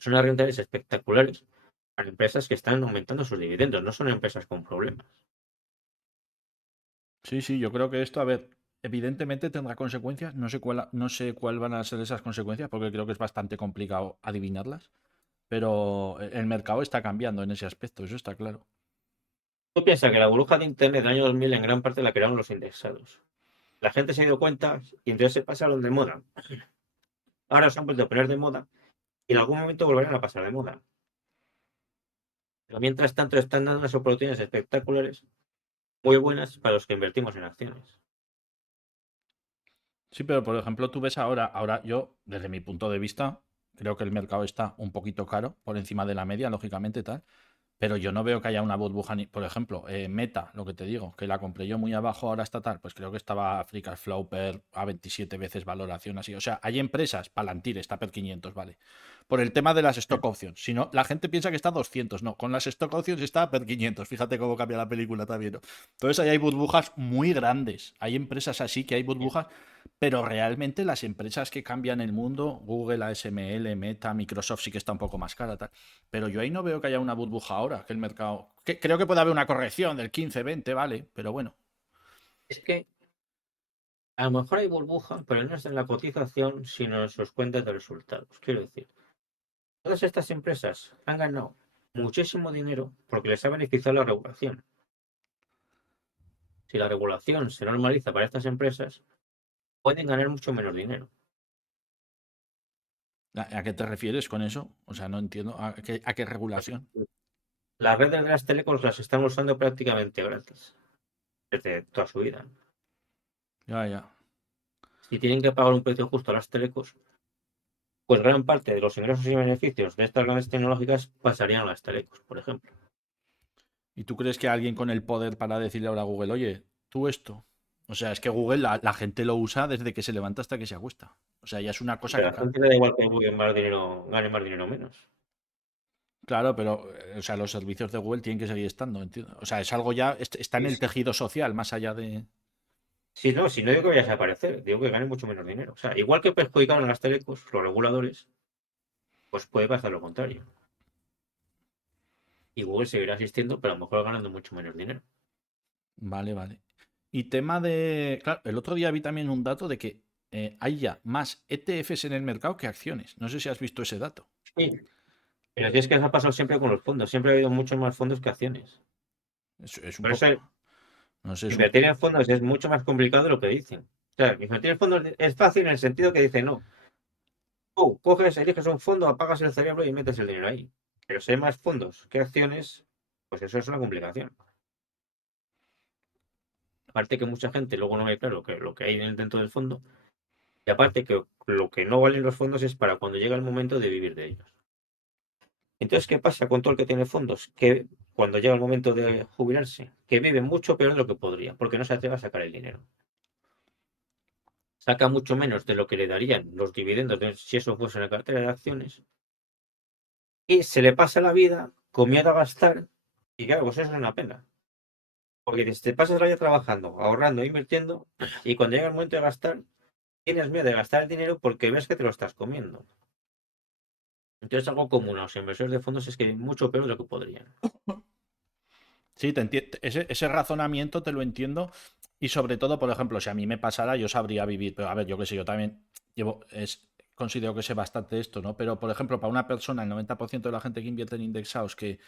Son unas rentabilidades espectaculares para empresas que están aumentando sus dividendos, no son empresas con problemas. sí, sí, yo creo que esto, a ver, evidentemente tendrá consecuencias. No sé cuál van a ser esas consecuencias porque creo que es bastante complicado adivinarlas. Pero el mercado está cambiando en ese aspecto, eso está claro. Tú piensas que la burbuja de Internet del año 2000 en gran parte la crearon los indexados. La gente se dio cuenta y entonces se pasaron de moda. Ahora se han vuelto a poner de moda y en algún momento volverán a pasar de moda. Pero mientras tanto están dando unas oportunidades espectaculares muy buenas para los que invertimos en acciones. Sí, pero por ejemplo, tú ves ahora yo, desde mi punto de vista, creo que el mercado está un poquito caro, por encima de la media, lógicamente, tal. Pero yo no veo que haya una burbuja, por ejemplo, Meta, lo que te digo, que la compré yo muy abajo, ahora está tal, pues creo que estaba Africa Flower a 27 veces valoración así. O sea, hay empresas, Palantir está per 500, vale. Por el tema de las stock options. Si no, la gente piensa que está a 200, no, con las stock options está per 500. Fíjate cómo cambia la película también, ¿no? Entonces ahí hay burbujas muy grandes. Hay empresas así que hay burbujas, pero realmente las empresas que cambian el mundo, Google, ASML, Meta, Microsoft sí que está un poco más cara, tal. Pero yo ahí no veo que haya una burbuja ahora, que el mercado. Creo que puede haber una corrección del 15-20, vale, pero bueno. Es que a lo mejor hay burbuja, pero no es en la cotización, sino en sus cuentas de resultados. Quiero decir, todas estas empresas han ganado muchísimo dinero porque les ha beneficiado la regulación. Si la regulación se normaliza para estas empresas, pueden ganar mucho menos dinero. ¿A qué te refieres con eso? O sea, no entiendo. ¿A qué Pues, regulación? las redes de las telecos las están usando prácticamente gratis desde toda su vida. Ya, ya. Si tienen que pagar un precio justo a las telecos, pues gran parte de los ingresos y beneficios de estas grandes tecnológicas pasarían a las telecos, por ejemplo. ¿Y tú crees que alguien con el poder para decirle ahora a Google, oye, tú esto? O sea, es que Google la gente lo usa desde que se levanta hasta que se acuesta. O sea, ya es una cosa Que a que... la gente le da igual que Google gane más dinero o menos. Claro, pero o sea, los servicios de Google tienen que seguir estando, entiendo. O sea, es algo ya, está en Sí, el sí. tejido social, más allá de... Si no digo que vaya a desaparecer, digo que gane mucho menos dinero. O sea, igual que perjudicaron a las telecos, los reguladores, pues puede pasar lo contrario. Y Google seguirá existiendo, pero a lo mejor ganando mucho menos dinero. Vale, vale. Y tema de... Claro, el otro día vi también un dato de que hay ya más ETFs en el mercado que acciones. No sé si has visto ese dato. Sí, pero si es que eso ha pasado siempre con los fondos. Siempre ha habido muchos más fondos que acciones. Es un Por eso poco... No sé, es un... invertir en fondos es mucho más complicado de lo que dicen. O sea, invertir en fondos es fácil en el sentido que dicen, no, tú coges, eliges un fondo, apagas el cerebro y metes el dinero ahí. Pero si hay más fondos que acciones, pues eso es una complicación. Aparte que mucha gente luego no ve claro que lo que hay dentro del fondo. Y aparte que lo que no valen los fondos es para cuando llega el momento de vivir de ellos. Entonces, ¿qué pasa con todo el que tiene fondos? Que cuando llega el momento de jubilarse, que vive mucho peor de lo que podría, porque no se atreve a sacar el dinero. Saca mucho menos de lo que le darían los dividendos si eso fuese una cartera de acciones. Y se le pasa la vida con miedo a gastar. Y claro, pues eso es una pena. Porque te pasas la vida trabajando, ahorrando, invirtiendo, y cuando llega el momento de gastar, tienes miedo de gastar el dinero porque ves que te lo estás comiendo. Entonces, algo común a los inversores de fondos es que mucho peor de lo que podrían. Sí, ese razonamiento te lo entiendo. Y sobre todo, por ejemplo, si a mí me pasara, yo sabría vivir. Pero a ver, yo qué sé, yo también considero que sé bastante esto, ¿no? Pero, por ejemplo, para una persona, el 90% de la gente que invierte en indexados, que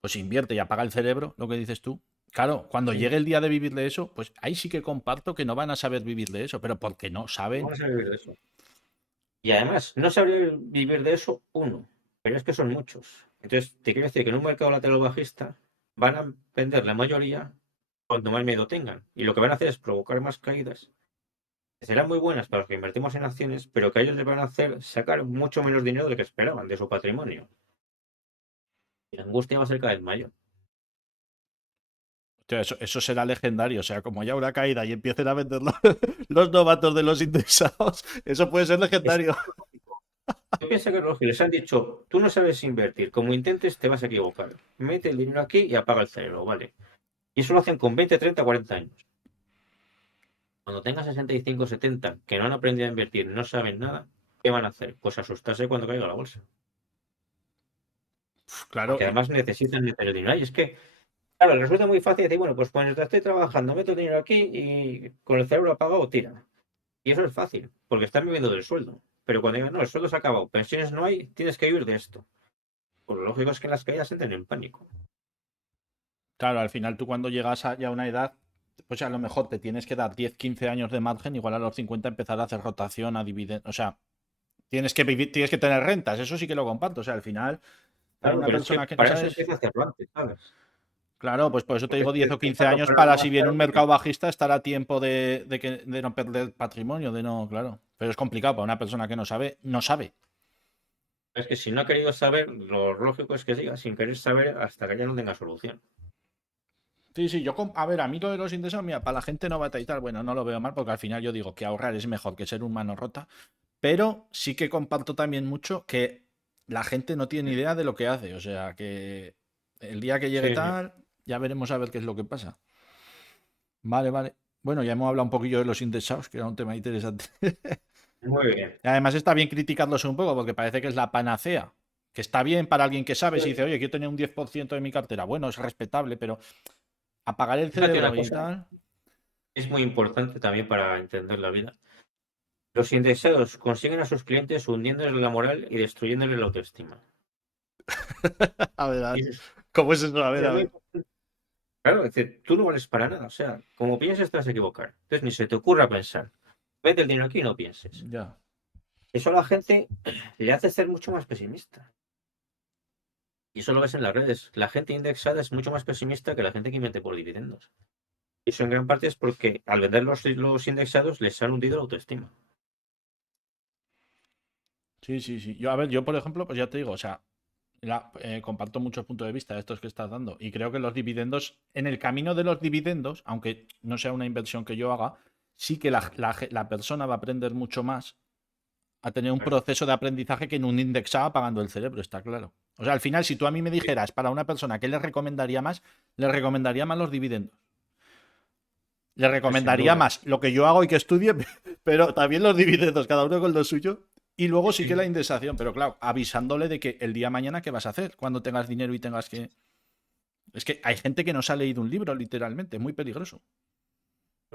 pues invierte y apaga el cerebro, lo que dices tú. Claro, cuando Sí. llegue el día de vivir de eso, pues ahí sí que comparto que no van a saber vivir de eso, pero porque no No saben. vas a vivir de eso. Y además, no sabría vivir de eso uno, pero es que son muchos. Entonces, te quiero decir que en un mercado lateral bajista van a vender la mayoría cuanto más miedo tengan. Y lo que van a hacer es provocar más caídas, que serán muy buenas para los que invertimos en acciones, pero que a ellos les van a hacer sacar mucho menos dinero del que esperaban de su patrimonio. Y la angustia va a ser cada vez mayor. Tío, eso será legendario. O sea, como haya una caída y empiecen a vender los novatos de los indexados, eso puede ser Es legendario. Yo pienso que los que les han dicho, tú no sabes invertir, como intentes te vas a equivocar. Mete el dinero aquí y apaga el cerebro, ¿vale? Y eso lo hacen con 20, 30, 40 años. Cuando tengan 65, 70, que no han aprendido a invertir, no saben nada, ¿qué van a hacer? Pues asustarse cuando caiga la bolsa. Claro, Porque además necesitan meter el dinero ahí. Es que, claro, les resulta muy fácil decir, bueno, pues cuando estoy trabajando, meto el dinero aquí y con el cerebro apagado tira. Y eso es fácil, porque están viviendo del sueldo. Pero cuando digan, no, el sueldo se ha acabado, pensiones no hay, tienes que vivir de esto. Pues lo lógico es que las caídas entren en pánico. claro, al final tú cuando llegas a ya una edad, pues a lo mejor te tienes que dar 10, 15 años de margen, igual a los 50 empezar a hacer rotación, a dividir, o sea, tienes que vivir, tienes que tener rentas, eso sí que lo comparto, o sea, al final, para Claro, una pero es que persona que no para eso sabes, empieza a hacerlo antes, ¿sabes? claro, pues por eso te Porque digo es 10 que o 15 empieza a años preparar para más si viene para un lo que mercado viene. bajista estar a tiempo de no perder patrimonio, de no, claro, pero es complicado para una persona que no sabe, no sabe. Es que si no ha querido saber, lo lógico es que siga sin querer saber hasta que ya no tenga solución. Sí, sí, a ver, a mí lo de los indexados, mira, para la gente novata y tal, bueno, no lo veo mal porque al final yo digo que ahorrar es mejor que ser un mano rota, pero sí que comparto también mucho que la gente no tiene ni idea de lo que hace, o sea, que el día que llegue Sí, sí. tal, ya veremos a ver qué es lo que pasa. Vale, vale. Bueno, ya hemos hablado un poquillo de los indexados, que era un tema interesante. Muy bien. Y además está bien criticarlos un poco porque parece que es la panacea, que está bien para alguien que sabe, si dice, oye, quiero tener un 10% de mi cartera, bueno, es respetable, pero apagar el Fíjate una cerebro y cosa, tal. es muy importante también para entender la vida. Los indexados consiguen a sus clientes hundiéndoles la moral y destruyéndoles la autoestima. A Y ver, dices, ¿cómo es eso? A "Hostia, no hay-". ver. Claro, es decir, tú no vales para nada. O sea, como pienses te vas a equivocar. Entonces ni se te ocurra pensar. Vete el dinero aquí y no pienses. Ya. Eso a la gente le hace ser mucho más pesimista. Y eso lo ves en las redes. La gente indexada es mucho más pesimista que la gente que invierte por dividendos. Y eso en gran parte es porque al vender los indexados les han hundido la autoestima. Sí, sí, sí. Yo, a ver, yo por ejemplo, pues ya te digo, o sea, comparto muchos puntos de vista de estos que estás dando y creo que los dividendos, en el camino de los dividendos, aunque no sea una inversión que yo haga, sí que la persona va a aprender mucho más, a tener un Claro. proceso de aprendizaje que en un indexado apagando el cerebro, está claro. O sea, al final, si tú a mí me dijeras para una persona qué le recomendaría más los dividendos. Le Sin recomendaría duda. más lo que yo hago y que estudie, pero también los dividendos, cada uno con lo suyo. Y luego Sí, sí que la sí. indexación, pero claro, avisándole de que el día de mañana qué vas a hacer cuando tengas dinero y tengas que... Es que hay gente que no se ha leído un libro, literalmente, es muy peligroso.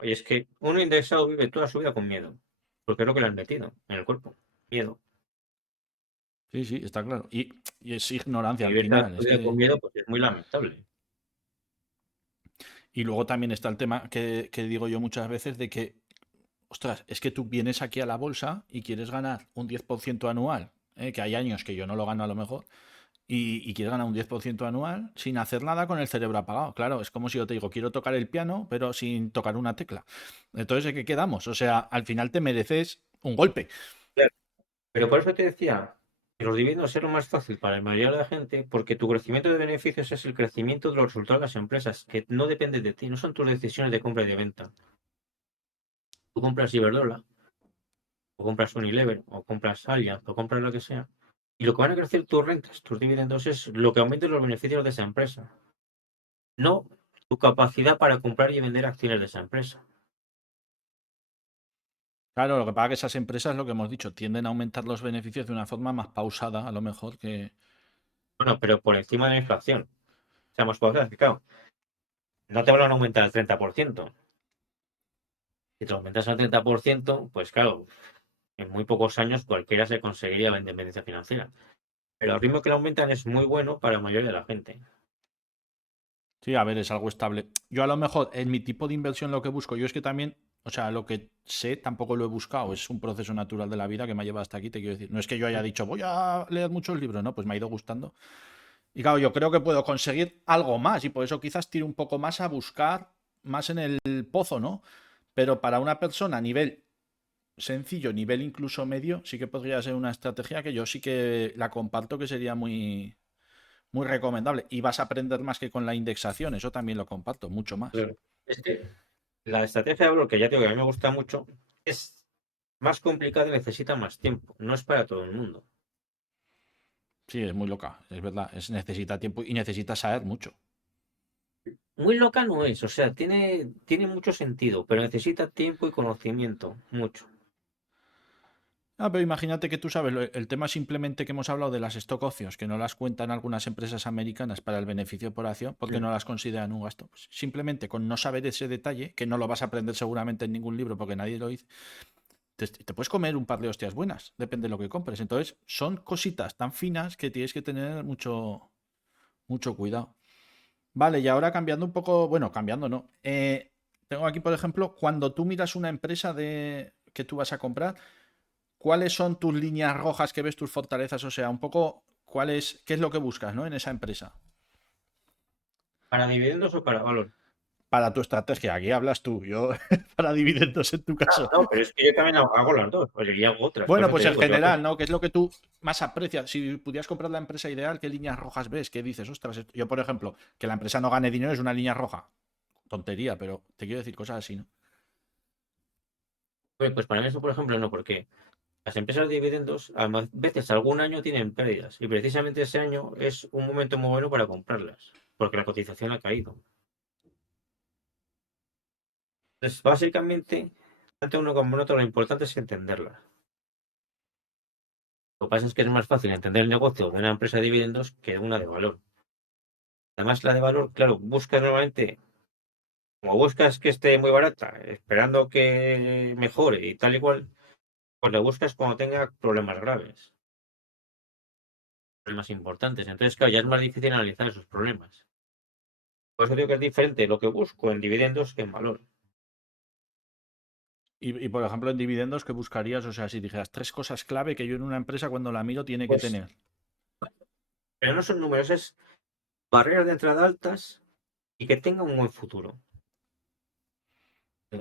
Y es que uno indexado vive toda su vida con miedo. Porque es lo que le han metido en el cuerpo. Miedo. Sí, sí, está claro. Y es ignorancia Y al vivir toda final, su es vida con que... miedo pues es muy lamentable. Y luego también está el tema que digo yo muchas veces de que, ostras, es que tú vienes aquí a la bolsa y quieres ganar un 10% anual, que hay años que yo no lo gano a lo mejor, y quieres ganar un 10% anual sin hacer nada con el cerebro apagado. Claro, es como si yo te digo, quiero tocar el piano, pero sin tocar una tecla. Entonces, ¿de qué quedamos? O sea, al final te mereces un golpe. Claro. Pero por eso te decía que los dividendos es lo más fácil para la mayoría de la gente, porque tu crecimiento de beneficios es el crecimiento de los resultados de las empresas, que no depende de ti, no son tus decisiones de compra y de venta. Tú compras Iberdrola, o compras Unilever, o compras Allianz, o compras lo que sea, y lo que van a crecer tus rentas, tus dividendos, es lo que aumente los beneficios de esa empresa, no tu capacidad para comprar y vender acciones de esa empresa. Claro, lo que pasa es que esas empresas, lo que hemos dicho, tienden a aumentar los beneficios de una forma más pausada, a lo mejor que... Bueno, pero por encima de la inflación. Seamos cosas, claro, no te van a aumentar el 30%. Si te lo aumentas al 30%, pues claro, en muy pocos años cualquiera se conseguiría la independencia financiera. Pero el ritmo que lo aumentan es muy bueno para la mayoría de la gente. Sí, a ver, es algo estable. Yo a lo mejor en mi tipo de inversión lo que busco, yo es que también, o sea, lo que sé tampoco lo he buscado, es un proceso natural de la vida que me ha llevado hasta aquí, te quiero decir. No es que yo haya dicho, voy a leer muchos libros, no, pues me ha ido gustando. Y claro, yo creo que puedo conseguir algo más y por eso quizás tiro un poco más a buscar más en el pozo, ¿no? Pero para una persona a nivel sencillo, nivel incluso medio, sí que podría ser una estrategia que yo sí que la comparto que sería muy recomendable. Y vas a aprender más que con la indexación, eso también lo comparto, mucho más. Claro. Es que la estrategia de oro, que ya te digo que a mí me gusta mucho, es más complicada y necesita más tiempo. No es para todo el mundo. Sí, es muy loca, es verdad. Necesita tiempo y necesita saber mucho. Muy loca no es, o sea, tiene mucho sentido, pero necesita tiempo y conocimiento, mucho. Ah, pero imagínate que tú sabes, el tema simplemente que hemos hablado de las stock options, que no las cuentan algunas empresas americanas para el beneficio por acción, porque Mm. no las consideran un gasto. Pues simplemente con no saber ese detalle, que no lo vas a aprender seguramente en ningún libro porque nadie lo dice, te puedes comer un par de hostias buenas, depende de lo que compres. Entonces, son cositas tan finas que tienes que tener mucho cuidado. Vale, y ahora cambiando un poco, bueno, cambiando no. Tengo aquí, por ejemplo, cuando tú miras una empresa que tú vas a comprar, ¿cuáles son tus líneas rojas que ves, tus fortalezas? O sea, un poco, qué es lo que buscas, ¿no? En esa empresa. ¿Para dividendos o para valor? Para tu estrategia, aquí hablas tú, yo para dividendos en tu caso. No, pero es que yo también hago las dos, oye, y hago otras, por Bueno, eso te pues en digo, yo general, ¿no? ¿Qué es lo que tú más aprecias? Si pudieras comprar la empresa ideal, ¿qué líneas rojas ves? ¿Qué dices? Ostras, yo, por ejemplo, que la empresa no gane dinero es una línea roja. Tontería, pero te quiero decir cosas así, ¿no? pues para mí eso, por ejemplo, no, porque las empresas de dividendos a veces algún año tienen pérdidas y precisamente ese año es un momento muy bueno para comprarlas, porque la cotización ha caído. Entonces, básicamente, tanto uno como el otro, lo importante es entenderlas. Lo que pasa es que es más fácil entender el negocio de una empresa de dividendos que de una de valor. Además, la de valor, claro, buscas normalmente, como buscas que esté muy barata, esperando que mejore y tal y cual, pues la buscas cuando tenga problemas graves. problemas importantes. Entonces, claro, ya es más difícil analizar esos problemas. Por eso digo que es diferente lo que busco en dividendos que en valor. Por ejemplo, en dividendos, ¿qué buscarías? O sea, si dijeras 3 cosas clave que yo en una empresa cuando la miro tiene que Pues, tener. pero no son números, es barreras de entrada altas y que tenga un buen futuro.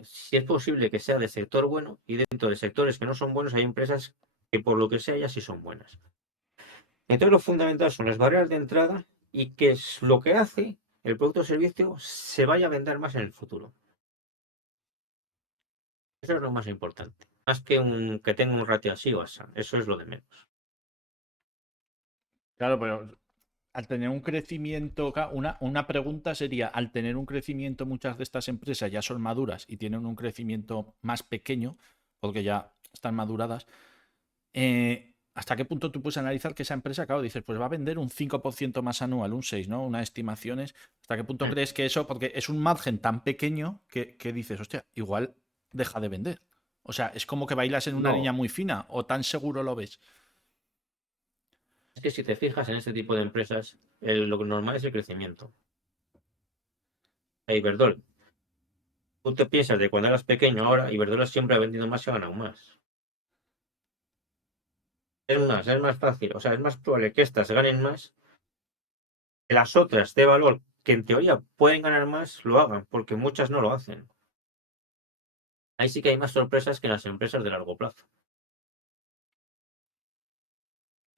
Si es posible que sea de sector bueno y dentro de sectores que no son buenos hay empresas que por lo que sea ya sí son buenas. Entonces lo fundamental son las barreras de entrada y que es lo que hace el producto o servicio se vaya a vender más en el futuro. Eso es lo más importante. Más que tenga un ratio así o así. Eso es lo de menos. Claro, pero al tener un crecimiento, una pregunta sería, al tener un crecimiento, muchas de estas empresas ya son maduras y tienen un crecimiento más pequeño, porque ya están maduradas, ¿hasta qué punto tú puedes analizar que esa empresa, claro, dices, pues va a vender un 5% más anual, un 6, ¿no? Unas estimaciones. ¿Hasta qué punto crees que eso, porque es un margen tan pequeño que dices, hostia, igual deja de vender? O sea, es como que bailas en una línea No, muy fina, o tan seguro lo ves. es que si te fijas en este tipo de empresas, lo normal es el crecimiento. Iberdrola, tú te piensas de cuando eras pequeño ahora, Iberdrola siempre ha vendido más y ha ganado más. Es más fácil, o sea, es más probable que estas ganen más que las otras de valor que en teoría pueden ganar más, lo hagan, porque muchas no lo hacen. Ahí sí que hay más sorpresas que en las empresas de largo plazo.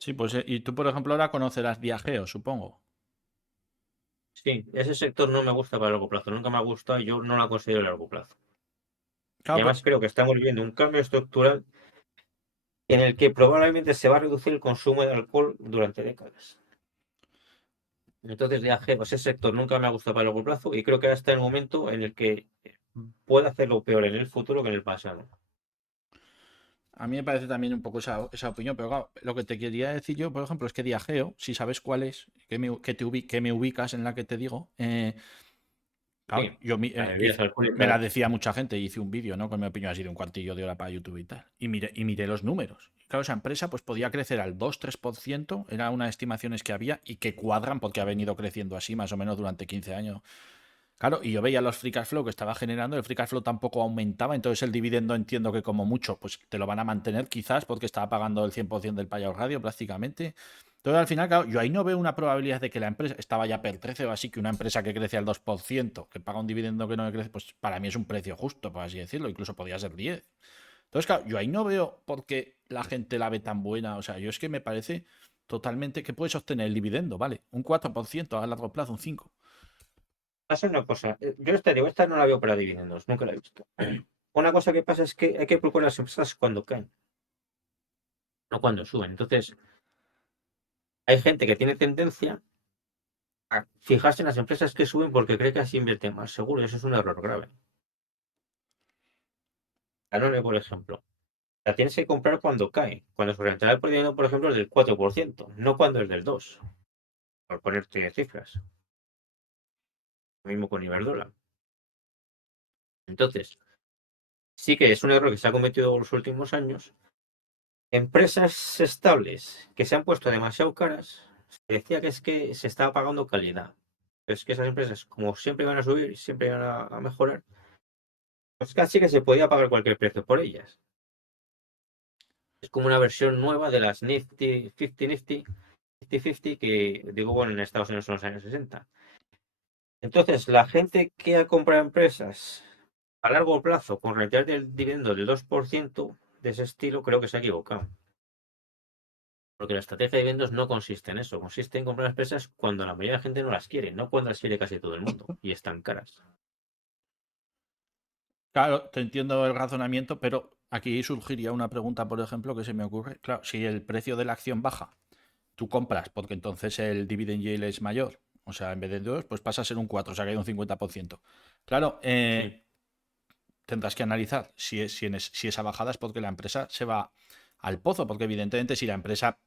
Sí, pues, y tú, por ejemplo, ahora conocerás Viajeo, supongo. Sí, ese sector no me gusta para largo plazo, nunca me ha gustado y yo no la considero a largo plazo. Y Claro, además creo que estamos viviendo un cambio estructural en el que probablemente se va a reducir el consumo de alcohol durante décadas. Entonces viaje, pues ese sector nunca me ha gustado para largo plazo y creo que ahora está el momento en el que puede hacerlo peor en el futuro que en el pasado. a mí me parece también un poco esa opinión, pero claro, lo que te quería decir yo, por ejemplo, es que Diageo, si sabes cuál es, que me ubicas en la que te digo, claro, Sí, las bebidas me la alcohólicas. decía mucha gente, hice un vídeo, ¿no? Con mi opinión así de un cuartillo de hora para YouTube y tal. Y miré los números. Y claro, esa empresa pues podía crecer al 2-3%, eran unas estimaciones que había y que cuadran porque ha venido creciendo así más o menos durante 15 años. Claro, y yo veía los free cash flow que estaba generando, el free cash flow tampoco aumentaba, entonces el dividendo entiendo que como mucho, pues te lo van a mantener quizás porque estaba pagando el 100% del payout radio prácticamente. Entonces al final, claro, yo ahí no veo una probabilidad de que la empresa, estaba ya per 13 o así, que una empresa que crece al 2%, que paga un dividendo que no crece, pues para mí es un precio justo, por así decirlo, incluso podría ser 10. Entonces, claro, yo ahí no veo por qué la gente la ve tan buena, o sea, yo es que me parece totalmente que puedes obtener el dividendo, ¿vale? Un 4% a largo plazo, un 5%. Pasa una cosa, yo esta digo, esta no la veo para dividendos, nunca la he visto. Una cosa que pasa es que hay que procurar las empresas cuando caen, no cuando suben. Entonces, hay gente que tiene tendencia a fijarse en las empresas que suben porque cree que así invierte más. Seguro, eso es un error grave. Danone, por ejemplo, la tienes que comprar cuando cae, cuando su rentabilidad por dividendo, por ejemplo, es del 4%, no cuando es del 2%, por ponerte cifras. Lo mismo con Iberdrola. Entonces, sí que es un error que se ha cometido en los últimos años. Empresas estables que se han puesto demasiado caras, se decía que es que se estaba pagando calidad. Es que esas empresas, como siempre van a subir y siempre van a mejorar, pues casi que se podía pagar cualquier precio por ellas. Es como una versión nueva de las Nifty 50 Nifty 50 que digo, bueno, en Estados Unidos en los años 60. Entonces, la gente que ha comprado empresas a largo plazo con rentabilidad del dividendo del 2% de ese estilo, creo que se ha equivocado. Porque la estrategia de dividendos no consiste en eso, consiste en comprar empresas cuando la mayoría de la gente no las quiere, no cuando las quiere casi todo el mundo y están caras. Claro, te entiendo el razonamiento, pero aquí surgiría una pregunta, por ejemplo, que se me ocurre. Claro, si el precio de la acción baja, tú compras, porque entonces el dividend yield es mayor. O sea, en vez de 2, pues pasa a ser un 4, o sea, que hay un 50%. Claro, Sí. tendrás que analizar si esa bajada es porque la empresa se va al pozo, porque evidentemente si la empresa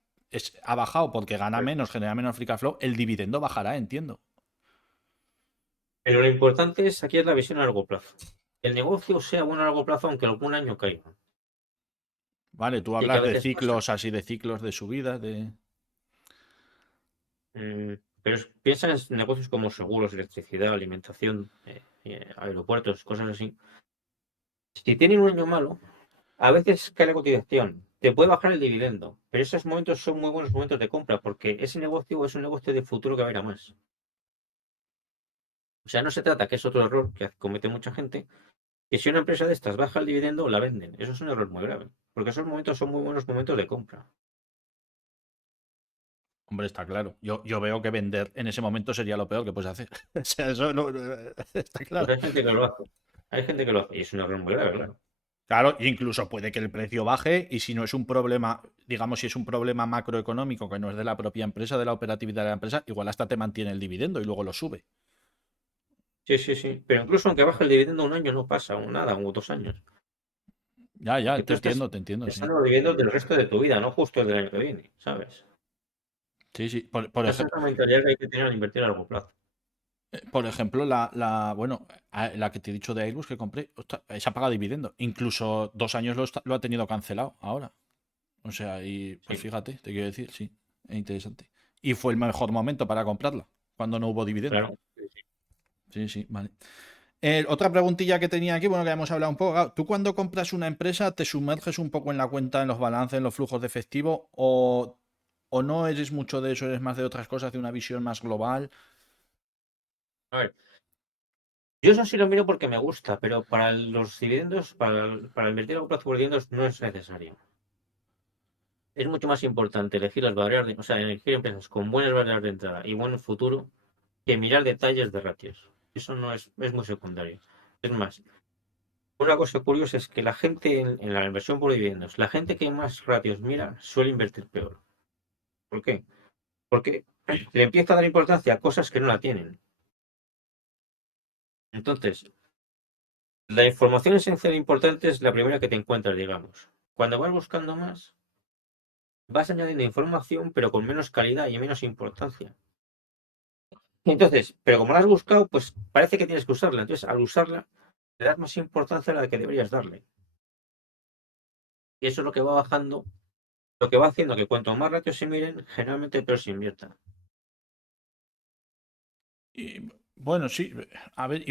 ha bajado porque gana menos, genera menos free cash flow, el dividendo bajará, entiendo. Pero lo importante es aquí es la visión a largo plazo. El negocio sea bueno a largo plazo aunque algún año caiga. Vale, tú Y que a hablas de veces pasa. ciclos así, de ciclos de subida, de... Pero piensa en negocios como seguros, electricidad, alimentación, aeropuertos, cosas así. Si tienen un año malo, a veces cae la cotización, te puede bajar el dividendo, pero esos momentos son muy buenos momentos de compra porque ese negocio es un negocio de futuro que va a ir a más. O sea, no se trata, que es otro error que comete mucha gente, que si una empresa de estas baja el dividendo, la venden. Eso es un error muy grave, porque esos momentos son muy buenos momentos de compra. Hombre, está claro. Yo veo que vender en ese momento sería lo peor que puedes hacer. O sea, eso está Pues claro. hay gente que lo hace. Hay gente que lo hace y es un error muy grave, claro. Claro, incluso puede que el precio baje y si no es un problema, digamos, si es un problema macroeconómico que no es de la propia empresa, de la operatividad de la empresa, igual hasta te mantiene el dividendo y luego lo sube. Sí, sí, sí. Pero incluso aunque baje el dividendo un año, no pasa, o nada, o 2 años. Ya, Porque tú estás te entiendo, sí. pensando en los dividendos del resto de tu vida, no justo el del año que viene, ¿sabes? Sí, sí. Esa es la mentalidad que hay que tener al invertir a largo plazo. Por ejemplo, bueno, la que te he dicho de Airbus que compré, ostras, esa paga dividendo. Incluso 2 años lo ha tenido cancelado ahora. O sea, y pues Sí, fíjate, te quiero decir, sí, es interesante. Y fue el mejor momento para comprarla, cuando no hubo dividendo. claro. Sí, sí. Sí, sí, vale. Otra preguntilla que tenía aquí, bueno, que hemos hablado un poco. Claro, ¿tú cuando compras una empresa te sumerges un poco en la cuenta, en los balances, en los flujos de efectivo o no eres mucho de eso, eres más de otras cosas, de una visión más global? A ver, yo eso sí lo miro porque me gusta, pero para los dividendos, para invertir a largo plazo por dividendos no es necesario. Es mucho más importante elegir las barreras o sea, elegir empresas con buenas barreras de entrada y buen futuro que mirar detalles de ratios. Eso no es muy secundario. Es más, una cosa curiosa es que la gente en la inversión por dividendos, la gente que más ratios mira suele invertir peor. ¿Por qué? Porque le empieza a dar importancia a cosas que no la tienen. Entonces, la información esencial e importante es la primera que te encuentras, digamos. Cuando vas buscando más, vas añadiendo información, pero con menos calidad y menos importancia. Entonces, pero como la has buscado, pues parece que tienes que usarla. Entonces, al usarla, le das más importancia a la que deberías darle. Y eso es lo que va bajando, lo que va haciendo que cuanto más ratios se miren, generalmente peor se invierta. Y, bueno, sí, a ver,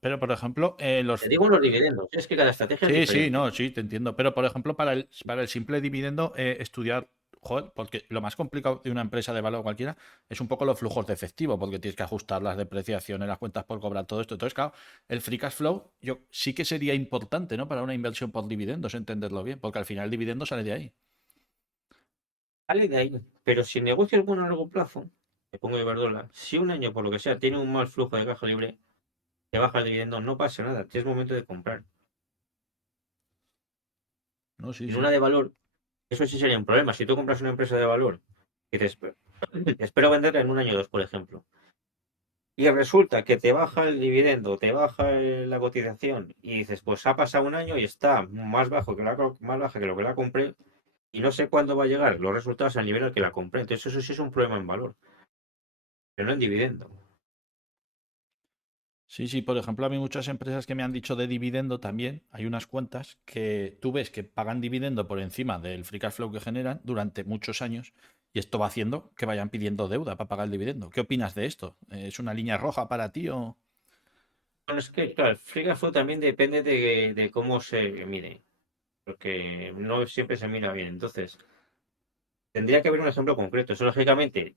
pero por ejemplo, Te digo los dividendos, es que cada estrategia es Sí, sí, diferente. no, sí, te entiendo. Pero, por ejemplo, para el simple dividendo, estudiar, joder, porque lo más complicado de una empresa de valor cualquiera es un poco los flujos de efectivo, porque tienes que ajustar las depreciaciones, las cuentas por cobrar, todo esto. Entonces, claro, el free cash flow, yo sí que sería importante, ¿no? Para una inversión por dividendos, entenderlo bien, porque al final el dividendo sale de ahí. Sale de ahí. Pero si el negocio es bueno a largo plazo, te pongo de verdola, si un año por lo que sea tiene un mal flujo de caja libre, te baja el dividendo, no pasa nada, es momento de comprar. No, sí, En sí. una de valor, eso sí sería un problema. Si tú compras una empresa de valor y te espero venderla en un año o dos, por ejemplo, y resulta que te baja el dividendo, te baja la cotización y dices, pues ha pasado un año y está más bajo más baja que lo que la compré y no sé cuándo va a llegar los resultados al nivel al que la compré. Entonces eso sí es un problema en valor, pero no en dividendo. Sí, sí, por ejemplo, a mí muchas empresas que me han dicho de dividendo también, hay unas cuentas que tú ves que pagan dividendo por encima del free cash flow que generan durante muchos años y esto va haciendo que vayan pidiendo deuda para pagar el dividendo. ¿Qué opinas de esto? ¿Es una línea roja para ti o...? Bueno, es que, claro, el free cash flow también depende de cómo se mide, porque no siempre se mira bien. Entonces, tendría que haber un ejemplo concreto. Eso, lógicamente,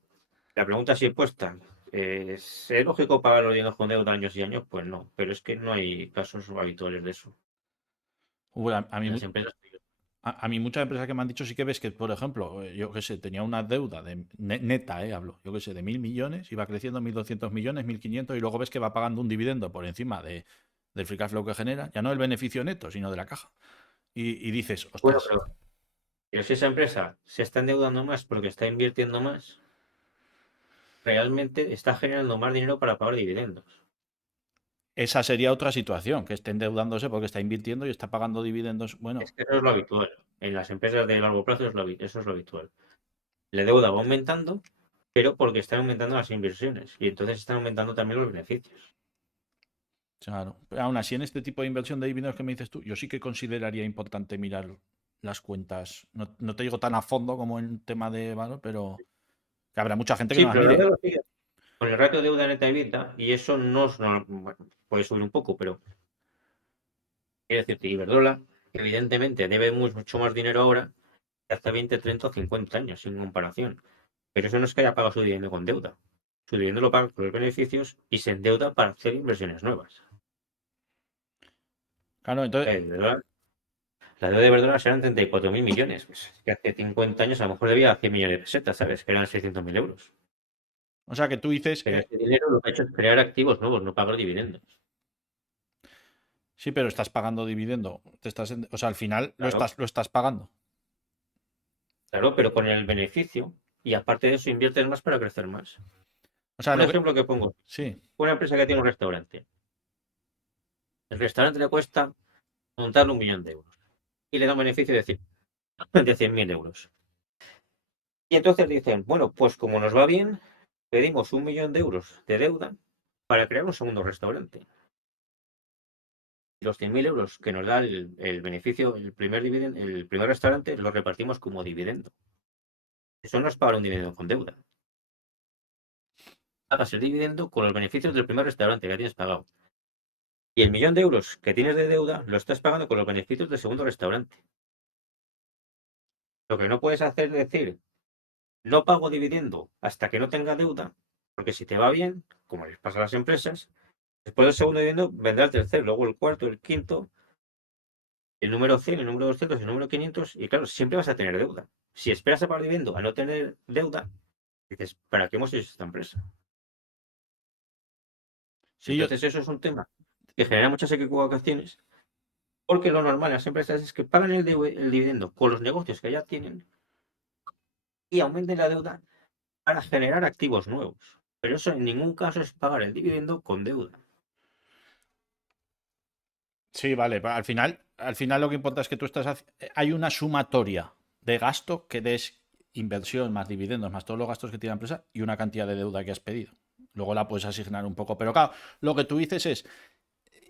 la pregunta así puesta, ¿es lógico pagar los dineros con deuda años y años? Pues no, pero es que no hay casos habituales de eso A mí, en las empresas. a mí muchas empresas que me han dicho sí que ves que, por ejemplo, yo qué sé, tenía una deuda de neta, hablo, yo qué sé, de 1.000 millones, iba creciendo 1.200 millones, 1.500 y luego ves que va pagando un dividendo por encima del free cash flow que genera, ya no el beneficio neto, sino de la caja. Y dices, Bueno, ostras, pero si esa empresa se está endeudando más porque está invirtiendo más, realmente está generando más dinero para pagar dividendos. esa sería otra situación, que esté endeudándose porque está invirtiendo y está pagando dividendos. Bueno, Es que eso es lo habitual. En las empresas de largo plazo eso es lo habitual. La deuda va aumentando, pero porque están aumentando las inversiones y entonces están aumentando también los beneficios. claro. Pero aún así, en este tipo de inversión de dividendos que me dices tú, yo sí que consideraría importante mirar las cuentas. No, no te digo tan a fondo como en tema de valor, pero... Que habrá mucha gente que Sí, no las pero la mire. deuda sigue con el ratio deuda neta EBITDA y eso no, bueno, puede subir un poco, pero quiero decirte, Iberdrola evidentemente debe mucho más dinero ahora que hace 20, 30 o 50 años, sin comparación. Pero eso no es que haya pagado su dividendo con deuda. Su dividendo lo paga con los beneficios y se endeuda para hacer inversiones nuevas. Claro, entonces, ¿Verdad? La deuda de Iberdrola serán 34.000 millones. Pues, que hace 50 años a lo mejor debía 100 millones de pesetas, ¿sabes? Que eran 600.000 euros. o sea que tú dices, Pero ese dinero lo que ha hecho es crear activos nuevos, no pagar dividendos. sí, pero estás pagando dividendo. O sea, al final Claro, lo estás pagando. claro, pero con el beneficio. Y aparte de eso, inviertes más para crecer más. O sea, Un lo que. ejemplo que pongo. Sí. Una empresa que tiene un restaurante. El restaurante le cuesta montarle 1.000.000 de euros. Y le da un beneficio de 100.000 euros. Y entonces dicen, bueno, pues como nos va bien, pedimos 1.000.000 de euros de deuda para crear un segundo restaurante. Y los 100.000 euros que nos da el beneficio, el primer restaurante, los repartimos como dividendo. Eso no es pagar un dividendo con deuda. Pagas el dividendo con los beneficios del primer restaurante que ya tienes pagado. Y el 1.000.000 de euros que tienes de deuda lo estás pagando con los beneficios del segundo restaurante. Lo que no puedes hacer es decir, no pago dividendo hasta que no tenga deuda, porque si te va bien, como les pasa a las empresas, después del segundo dividendo vendrá el tercero, luego el cuarto, el quinto, el número 100, el número 200, el número 500, y claro, siempre vas a tener deuda. Si esperas a pagar dividendo a no tener deuda, dices, ¿para qué hemos hecho esta empresa? Sí, yo. Entonces eso es un tema que genera muchas equivocaciones, porque lo normal en las empresas es que pagan el dividendo con los negocios que ya tienen y aumenten la deuda para generar activos nuevos. Pero eso en ningún caso es pagar el dividendo con deuda. Sí, vale. Al final lo que importa es que hay una sumatoria de gasto que des inversión más dividendos más todos los gastos que tiene la empresa y una cantidad de deuda que has pedido. Luego la puedes asignar un poco. Pero claro, lo que tú dices es,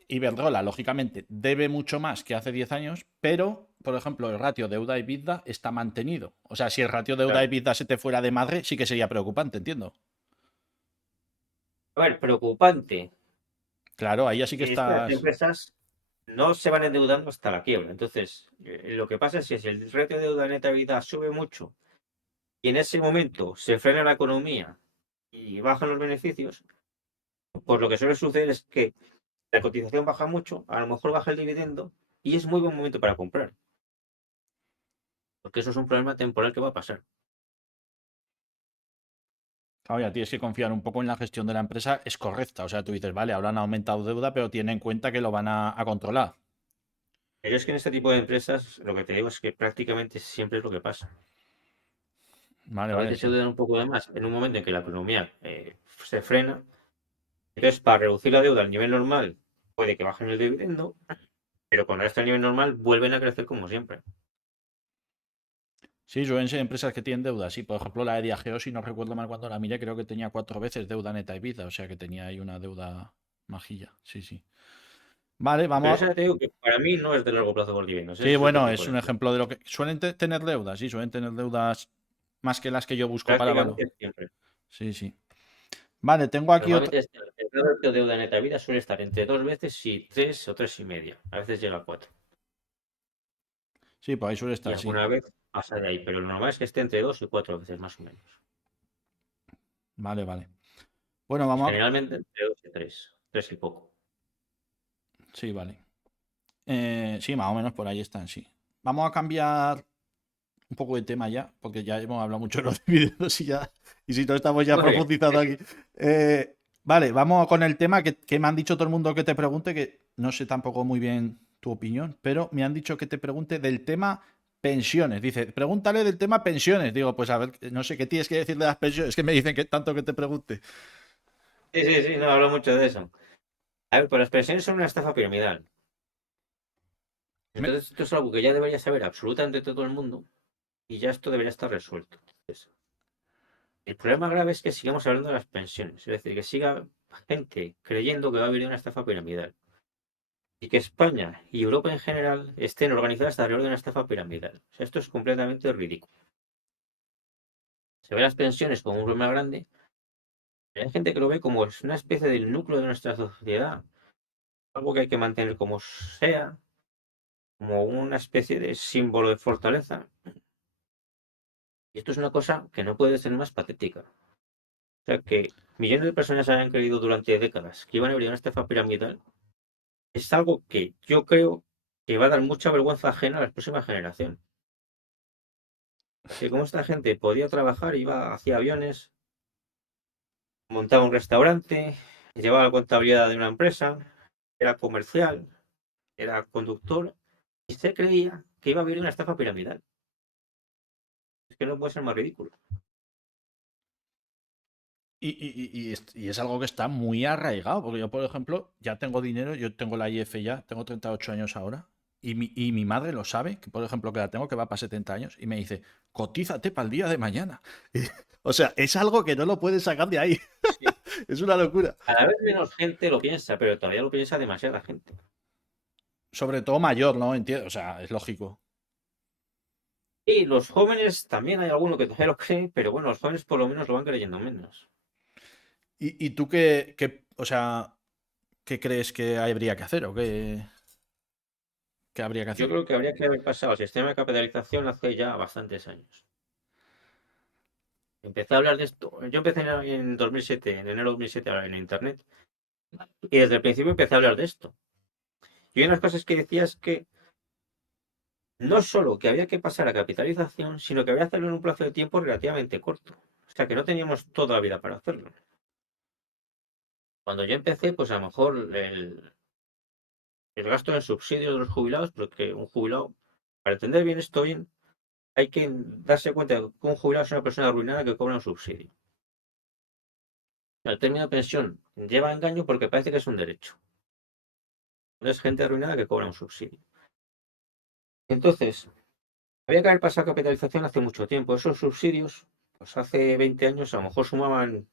Iberdrola, lógicamente, debe mucho más que hace 10 años, pero, por ejemplo, el ratio deuda-EBITDA está mantenido. O sea, si el ratio Claro. deuda-EBITDA se te fuera de madre, sí que sería preocupante, entiendo. A ver, preocupante. Claro, ahí así que Es que las estás. empresas no se van endeudando hasta la quiebra. Entonces, lo que pasa es que si el ratio de deuda neta vida sube mucho y en ese momento se frena la economía y bajan los beneficios, pues lo que suele suceder es que la cotización baja mucho, a lo mejor baja el dividendo y es muy buen momento para comprar, porque eso es un problema temporal que va a pasar. Claro, ya tienes que confiar un poco en la gestión de la empresa, es correcta. O sea, tú dices, vale, ahora han aumentado deuda, pero tiene en cuenta que lo van a controlar. Pero es que en este tipo de empresas lo que te digo es que prácticamente siempre es lo que pasa. Vale, A vale, veces se sí. deudan un poco de más en un momento en que la economía se frena. Entonces, para reducir la deuda al nivel normal, puede que bajen el dividendo, pero cuando está al nivel normal, vuelven a crecer como siempre. Sí, suelen ser empresas que tienen deuda. Sí, por ejemplo, la de Diageo, si no recuerdo mal cuando la miré, creo que tenía 4 veces deuda neta y vida. O sea que tenía ahí una deuda majilla. Sí, sí. Vale, Pero vamos a. esa te digo que para mí no es de largo plazo por dividendos, Sí, es otro bueno, tipo es de un empresa. ejemplo de lo que. Suelen tener deudas, sí, suelen tener deudas más que las que yo busco para valor. Prácticamente siempre. Sí, sí. Vale, tengo aquí otra. Normalmente el ratio de deuda neta vida suele estar entre 2 veces y 3 o 3,5. A veces llega a 4. Sí, por ahí suele Y estar, sí. alguna vez pasa de ahí, pero lo normal es que esté entre 2 y 4 veces más o menos. Vale, vale. Bueno, Y vamos a. generalmente entre 2 y 3. 3 y poco. Sí, vale. Sí, más o menos por ahí están, sí. Vamos a cambiar un poco de tema ya, porque ya hemos hablado mucho de los dividendos y ya, y si no estamos ya Muy bien. profundizando aquí. Vale, vamos con el tema que me han dicho todo el mundo que te pregunte, que no sé tampoco muy bien tu opinión, pero me han dicho que te pregunte del tema pensiones. Dice, pregúntale del tema pensiones. Digo, pues a ver, no sé qué tienes que decir de las pensiones, que me dicen que tanto que te pregunte. Sí, sí, sí, no hablo mucho de eso. A ver, pues las pensiones son una estafa piramidal. Me- Entonces, esto es algo que ya debería saber absolutamente todo el mundo y ya esto debería estar resuelto. Entonces, el problema grave es que sigamos hablando de las pensiones, es decir, que siga gente creyendo que va a haber una estafa piramidal y que España y Europa en general estén organizadas alrededor de una estafa piramidal. O sea, esto es completamente ridículo. se ve las pensiones como un problema grande, hay gente que lo ve como es una especie del núcleo de nuestra sociedad, algo que hay que mantener como sea, como una especie de símbolo de fortaleza. Y esto es una cosa que no puede ser más patética. O sea, que millones de personas hayan creído durante décadas que iban a vivir una estafa piramidal es algo que yo creo que va a dar mucha vergüenza ajena a las próximas generaciones. Que como esta gente podía trabajar, iba hacia aviones, montaba un restaurante, llevaba la contabilidad de una empresa, era comercial, era conductor y se creía que iba a vivir una estafa piramidal. Es que no puede ser más ridículo. Y es algo que está muy arraigado, porque yo, por ejemplo, ya tengo dinero, yo tengo la IF ya, tengo 38 años ahora, y mi madre lo sabe, que por ejemplo, que la tengo que va para 70 años, y me dice, cotízate para el día de mañana. O sea, es algo que no lo puedes sacar de ahí. Sí. Es una locura. Cada vez menos gente lo piensa, pero todavía lo piensa demasiada gente. Sobre todo mayor, ¿no? Entiendo, o sea, es lógico. Y los jóvenes también hay alguno que todavía lo cree, pero bueno, los jóvenes por lo menos lo van creyendo menos. Y tú o sea, qué crees que habría que hacer o qué habría que Yo hacer? creo que habría que haber pasado al sistema de capitalización hace ya bastantes años. Empecé a hablar de esto. Yo empecé en 2007, en enero de 2007, en internet. Y desde el principio empecé a hablar de esto. Y una de las cosas que decía es que no solo que había que pasar a capitalización, sino que había que hacerlo en un plazo de tiempo relativamente corto. O sea, que no teníamos toda la vida para hacerlo. Cuando yo empecé, pues a lo mejor el gasto en subsidios de los jubilados, porque un jubilado, para entender bien esto bien, hay que darse cuenta de que un jubilado es una persona arruinada que cobra un subsidio. El término de pensión lleva engaño porque parece que es un derecho. Es gente arruinada que cobra un subsidio. Entonces, había que haber pasado a capitalización hace mucho tiempo. Esos subsidios, pues hace 20 años a lo mejor sumaban,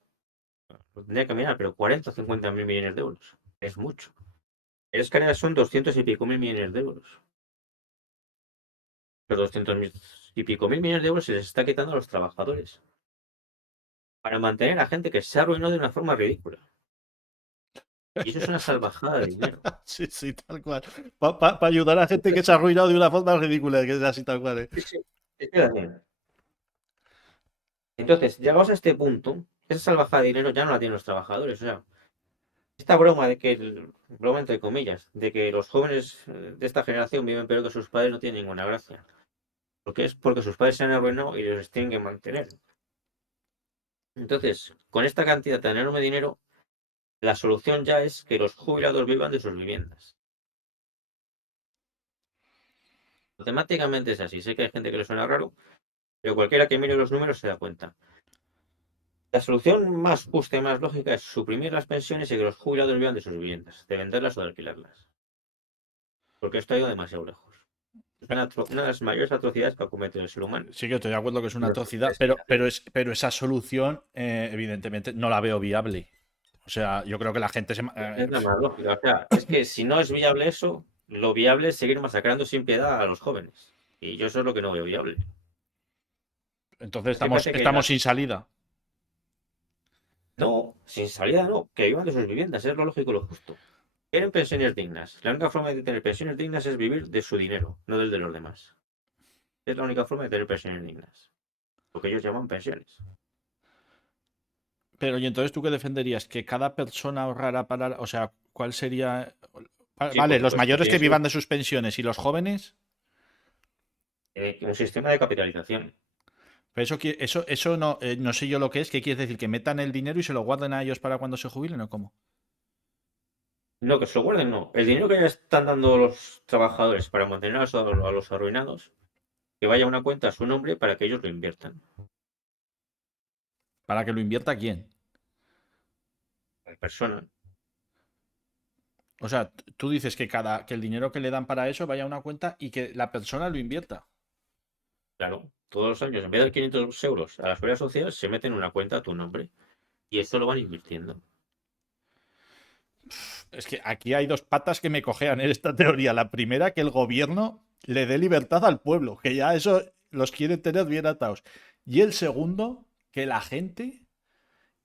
lo tendría que mirar, pero 40 o 50 mil millones de euros. Es mucho. Es que ahora son 200 y pico mil millones de euros. Los 200 y pico mil millones de euros se les está quitando a los trabajadores para mantener a gente que se arruinó de una forma ridícula. Y eso es una salvajada de dinero. Sí, sí, tal cual. Para ayudar a gente que se ha arruinado de una forma ridícula, que es así tal cual, ¿eh? Sí, sí, es que entonces, llegados a este punto, esa salvajada de dinero ya no la tienen los trabajadores. O sea, esta broma de que, broma entre comillas, de que los jóvenes de esta generación viven peor que sus padres no tiene ninguna gracia. Porque es porque sus padres se han arruinado y los tienen que mantener. Entonces, con esta cantidad tan enorme de dinero, la solución ya es que los jubilados vivan de sus viviendas. Matemáticamente es así. Sé que hay gente que le suena raro, pero cualquiera que mire los números se da cuenta. La solución más justa y más lógica es suprimir las pensiones y que los jubilados vivan de sus viviendas, de venderlas o de alquilarlas. Porque esto ha ido demasiado lejos. Es una de las mayores atrocidades que ha cometido el ser humano. Sí que estoy de acuerdo que es una Los atrocidad, jubilados que pero esa solución, evidentemente, no la veo viable. O sea, yo creo que la gente es la más lógica. O sea, es que si no es viable eso, lo viable es seguir masacrando sin piedad a los jóvenes. Y yo eso es lo que no veo viable. entonces Es que parece que estamos sin salida. no, sin salida no, que vivan de sus viviendas, es lo lógico y lo justo. Quieren pensiones dignas. La única forma de tener pensiones dignas es vivir de su dinero, no del de los demás. Es la única forma de tener pensiones dignas. Lo que ellos llaman pensiones. Pero, ¿y entonces tú qué defenderías? ¿Que cada persona ahorrara para... O sea, ¿cuál sería... Sí, por Vale, los supuesto. mayores que Tienes un, vivan de sus pensiones y los jóvenes? un sistema de capitalización. Pero eso no, no sé yo lo que es. ¿Qué quieres decir? ¿Que metan el dinero y se lo guarden a ellos para cuando se jubilen o cómo? No, que se lo guarden, no. El dinero que ya están dando los trabajadores para mantener a los arruinados, que vaya a una cuenta a su nombre para que ellos lo inviertan. ¿Para que lo invierta quién? La persona, O sea, tú dices que el dinero que le dan para eso vaya a una cuenta y que la persona lo invierta. claro, todos los años, en vez de 500 euros a la seguridad social, se mete en una cuenta a tu nombre. Y eso lo van invirtiendo. Es que aquí hay dos patas que me cojean en esta teoría. La primera, que el gobierno le dé libertad al pueblo, que ya eso los quiere tener bien atados. Y el segundo, que la gente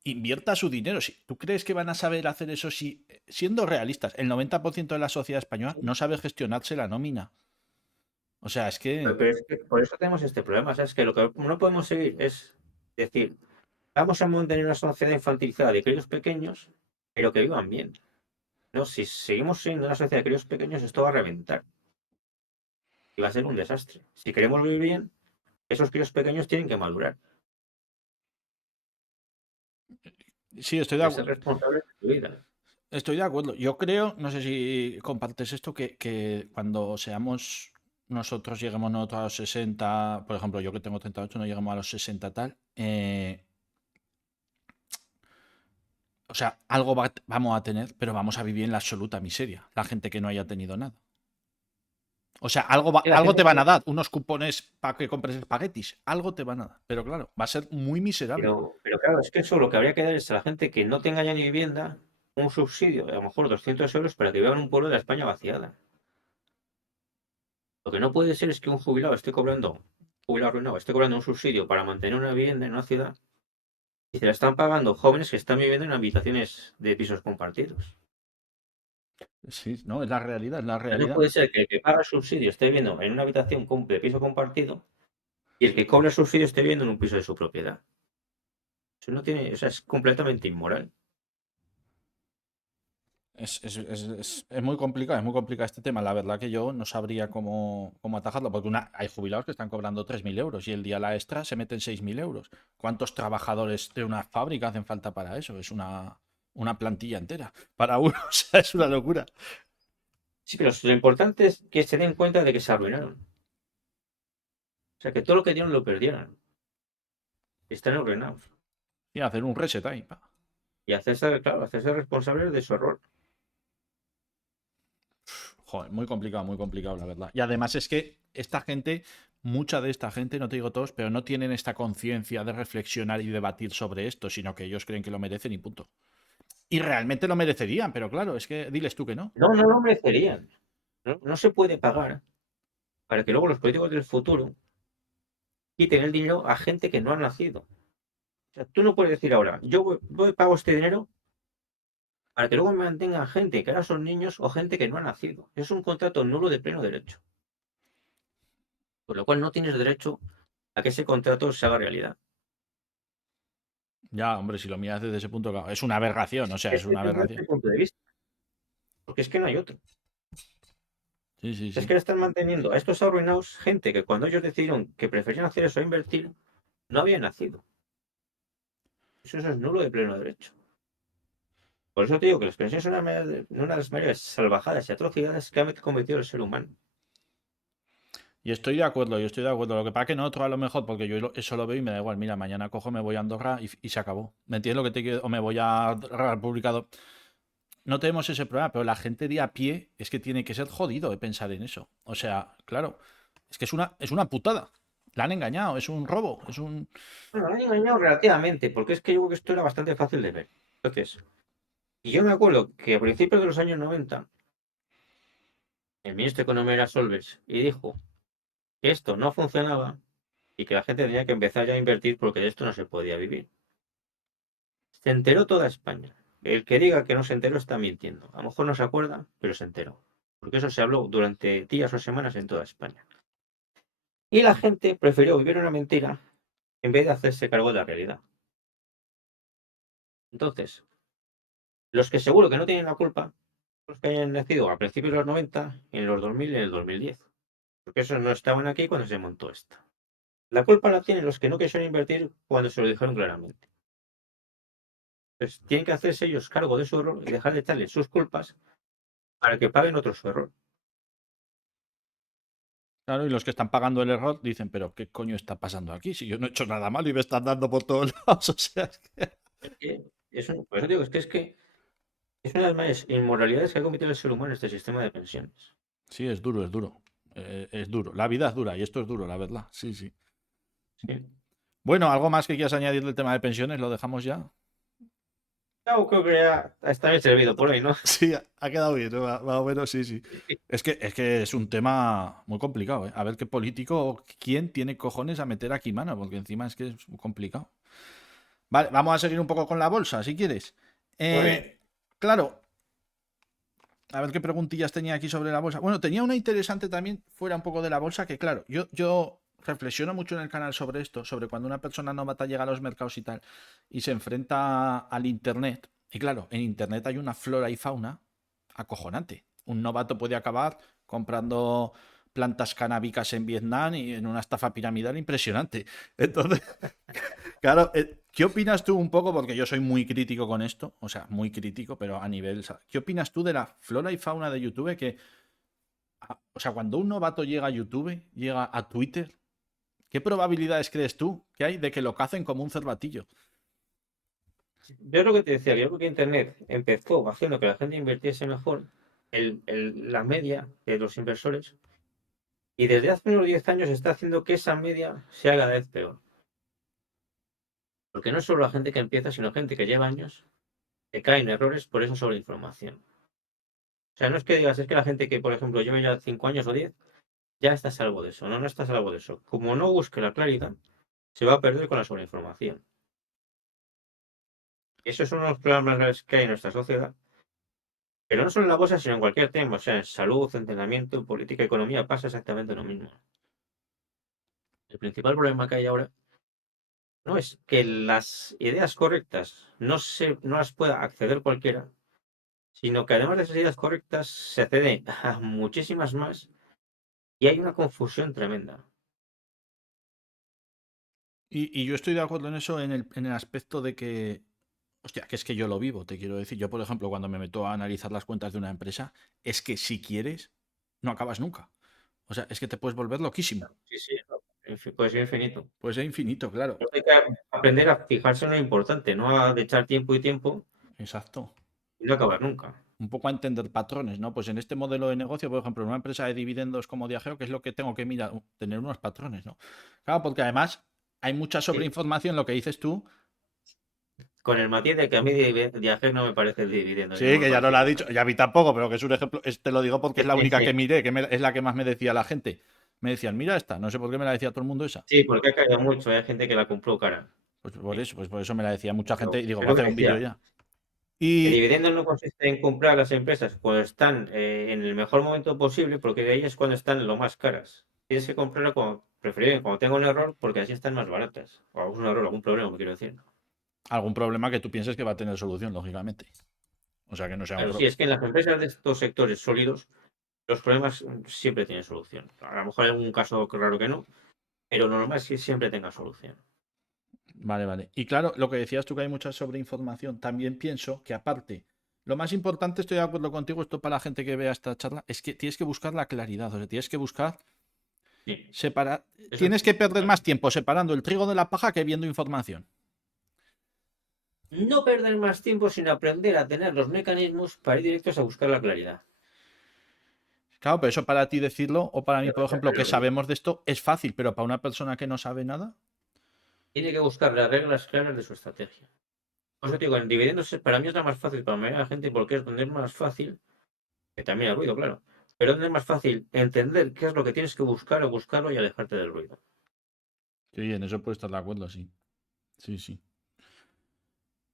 invierta su dinero. Si tú crees que van a saber hacer eso, si, siendo realistas, el 90% de la sociedad española no sabe gestionarse la nómina. O sea, es que Pero es que por eso tenemos este problema. ¿Sabes? Que lo que no podemos seguir es decir, vamos a mantener una sociedad infantilizada de críos pequeños, pero que vivan bien. No, si seguimos siendo una sociedad de críos pequeños, esto va a reventar y va a ser un desastre. Si queremos vivir bien, esos críos pequeños tienen que madurar. sí, De ser responsables de su vida. estoy de acuerdo. Yo creo, no sé si compartes esto, que cuando seamos nosotros, lleguemos nosotros a los 60, por ejemplo, yo que tengo 38, no lleguemos a los 60 tal, o sea, algo vamos a tener, pero vamos a vivir en la absoluta miseria, la gente que no haya tenido nada. O sea, algo, Y la algo gente te van que... a dar, unos cupones para que compres espaguetis, algo te van a dar, pero claro, va a ser muy miserable. Pero claro, es que eso lo que habría que dar es a la gente que no tenga ya ni vivienda un subsidio de a lo mejor 200 euros para que viva en un pueblo de la España vaciada. Lo que no puede ser es que un jubilado esté cobrando, jubilado arruinado, esté cobrando un subsidio para mantener una vivienda en una ciudad y se la están pagando jóvenes que están viviendo en habitaciones de pisos compartidos. Sí, no, es la realidad, es la No realidad. puede ser que el que paga el subsidio esté viviendo en una habitación de piso compartido y el que cobra el subsidio esté viviendo en un piso de su propiedad. Eso no tiene, o sea, es completamente inmoral. Es muy complicado este tema. La verdad que yo no sabría cómo atajarlo, porque hay jubilados que están cobrando 3.000 euros y el día a la extra se meten 6.000 euros. ¿Cuántos trabajadores de una fábrica hacen falta para eso? Es una plantilla entera. Para uno, o sea, es una locura. Sí, pero lo importante es que se den cuenta de que se arruinaron. O sea, que todo lo que dieron lo perdieron. Están arruinados. Y hacer un reset ahí. Pa. Y hacerse, claro, hacerse responsables de su error. Joder, muy complicado, la verdad. Y además es que esta gente, mucha de esta gente, no te digo todos, pero no tienen esta conciencia de reflexionar y debatir sobre esto, sino que ellos creen que lo merecen y punto. Y realmente lo merecerían, pero claro, es que diles tú que no. No, no lo merecerían. No, no se puede pagar para que luego los políticos del futuro quiten el dinero a gente que no ha nacido. O sea, tú no puedes decir ahora, yo pago este dinero para que luego me mantengan gente que ahora son niños o gente que no ha nacido. Es un contrato nulo de pleno derecho. Por lo cual no tienes derecho a que ese contrato se haga realidad. Ya, hombre, si lo miras desde ese punto, claro, es una aberración, o sea, es una Desde aberración. este punto de vista, porque es que no hay otro. Sí, sí, Es sí. que le están manteniendo a estos arruinados gente que cuando ellos decidieron que preferían hacer eso a invertir, no había nacido. Eso es nulo de pleno derecho. Por eso te digo que las pensiones son una de las mayores salvajadas y atrocidades que ha cometido el ser humano. Y estoy de acuerdo, yo estoy de acuerdo. Lo que pasa es que no otro a lo mejor, porque yo eso lo veo y me da igual. Mira, mañana cojo, me voy a Andorra y se acabó. ¿Me entiendes lo que te quiero? O me voy a República. No tenemos ese problema, pero la gente de a pie es que tiene que ser jodido de pensar en eso. O sea, claro, es que es una putada. La han engañado, es un robo, es un... Bueno, me han engañado relativamente, porque es que yo creo que esto era bastante fácil de ver. Entonces, y yo me acuerdo que a principios de los años 90 el ministro de Economía era Solbes y dijo que esto no funcionaba y que la gente tenía que empezar ya a invertir porque de esto no se podía vivir. Se enteró toda España. El que diga que no se enteró está mintiendo. A lo mejor no se acuerda, pero se enteró. Porque eso se habló durante días o semanas en toda España. Y la gente prefirió vivir una mentira en vez de hacerse cargo de la realidad. Entonces, los que seguro que no tienen la culpa, los que hayan nacido a principios de los 90, en los 2000 y en el 2010. Porque esos no estaban aquí cuando se montó esto. La culpa la tienen los que no quisieron invertir cuando se lo dijeron claramente. Entonces, tienen que hacerse ellos cargo de su error y dejar de echarle sus culpas para que paguen otro su error. Claro, y los que están pagando el error dicen, pero ¿qué coño está pasando aquí? Si yo no he hecho nada mal y me están dando por todos lados. O sea, es que... Es que por eso digo, es que es una de las mayores inmoralidades que ha cometido el ser humano en este sistema de pensiones. Sí, es duro, es duro. Es duro. La vida es dura y esto es duro, la verdad. Sí, sí. Sí. Bueno, ¿algo más que quieras añadir del tema de pensiones? ¿Lo dejamos ya? Yo creo que ya está bien servido por hoy, ¿no? Sí, ha quedado bien, ¿no? Más o menos, sí, sí. Es que es un tema muy complicado, ¿eh? A ver qué político, quién tiene cojones a meter aquí mano, porque encima es que es muy complicado. Vale, vamos a seguir un poco con la bolsa, si quieres. Muy bien. Claro, a ver qué preguntillas tenía aquí sobre la bolsa. Bueno, tenía una interesante también, fuera un poco de la bolsa, que claro, yo reflexiono mucho en el canal sobre esto, sobre cuando una persona novata llega a los mercados y tal, y se enfrenta al Internet. Y claro, en Internet hay una flora y fauna acojonante. Un novato puede acabar comprando plantas canábicas en Vietnam y en una estafa piramidal impresionante. Entonces, claro, ¿qué opinas tú un poco? Porque yo soy muy crítico con esto, o sea, muy crítico, pero a nivel... ¿Qué opinas tú de la flora y fauna de YouTube? Que, o sea, cuando un novato llega a YouTube, llega a Twitter, ¿qué probabilidades crees tú que hay de que lo cacen como un cervatillo? Yo lo que te decía, yo creo que Internet empezó haciendo que la gente invirtiese mejor la media de los inversores y desde hace unos 10 años está haciendo que esa media se haga cada vez peor. Porque no es solo la gente que empieza, sino gente que lleva años, que cae en errores por esa sobreinformación. O sea, no es que digas, es que la gente que, por ejemplo, lleva ya 5 años o 10 ya está a salvo de eso. No, no está a salvo de eso. Como no busque la claridad, se va a perder con la sobreinformación. Y esos son los problemas más graves que hay en nuestra sociedad. Pero no solo en la bolsa, sino en cualquier tema. O sea, en salud, entrenamiento, política, economía, pasa exactamente lo mismo. El principal problema que hay ahora no es que las ideas correctas no las pueda acceder cualquiera, sino que además de esas ideas correctas se accede a muchísimas más y hay una confusión tremenda. Y yo estoy de acuerdo en eso en el aspecto de que, hostia, que es que yo lo vivo, te quiero decir. Yo, por ejemplo, cuando me meto a analizar las cuentas de una empresa, es que si quieres, no acabas nunca. O sea, es que te puedes volver loquísimo. Sí, sí, puede ser infinito. Pues es infinito, claro. Hay que aprender a fijarse en lo importante, no a de echar tiempo y tiempo Exacto. y no acabar nunca. Un poco a entender patrones, ¿no? Pues en este modelo de negocio, por ejemplo, en una empresa de dividendos como Diageo, ¿qué es lo que tengo que mirar? Tener unos patrones, ¿no? Claro, porque además hay mucha Sí, sobreinformación, lo que dices tú. con el matiz de que a mí viaje no me parece el dividendo ni Sí, nada que ya no lo ha parecido. dicho, ya vi tampoco, pero que es un ejemplo, te lo digo porque es la única que miré, es la que más me decía la gente. Me decían, mira esta, no sé por qué me la decía todo el mundo esa. Sí, porque ha caído mucho, hay gente que la compró cara. Sí, Pues por eso me la decía mucha gente pero y digo, es voy a lo que hacer un vídeo decía. ya. El Y dividendo no consiste en comprar las empresas cuando están en el mejor momento posible, porque de ahí es cuando están lo más caras. Tienes que comprarlo cuando, preferiblemente cuando tenga un error, porque así están más baratas. O algún error, algún problema, quiero decir. algún problema que tú pienses que va a tener solución, lógicamente. O sea, que no sea un Claro, sí, pro. es que en las empresas de estos sectores sólidos, los problemas siempre tienen solución. A lo mejor hay algún caso raro que no, pero lo normal es que siempre tenga solución. Vale, vale. Y claro, lo que decías tú que hay mucha sobreinformación, también pienso que aparte, lo más importante, estoy de acuerdo contigo, esto para la gente que vea esta charla, es que tienes que buscar la claridad, o sea, tienes que buscar Sí, separar, eso es tienes que perder claro. más tiempo separando el trigo de la paja que viendo información. No perder más tiempo sin aprender a tener los mecanismos para ir directos a buscar la claridad. Claro, pero eso para ti decirlo, o para mí, Pero, por ejemplo, que pero sabemos de esto, es fácil, pero para una persona que no sabe nada, tiene que buscar las reglas claras de su estrategia. Por eso te digo, en dividendos para mí es la más fácil para la mayoría de la gente porque es donde es más fácil, que también hay ruido, claro, pero donde es más fácil entender qué es lo que tienes que buscar o buscarlo y alejarte del ruido. sí, en eso puedo estar de acuerdo, sí. Sí, sí.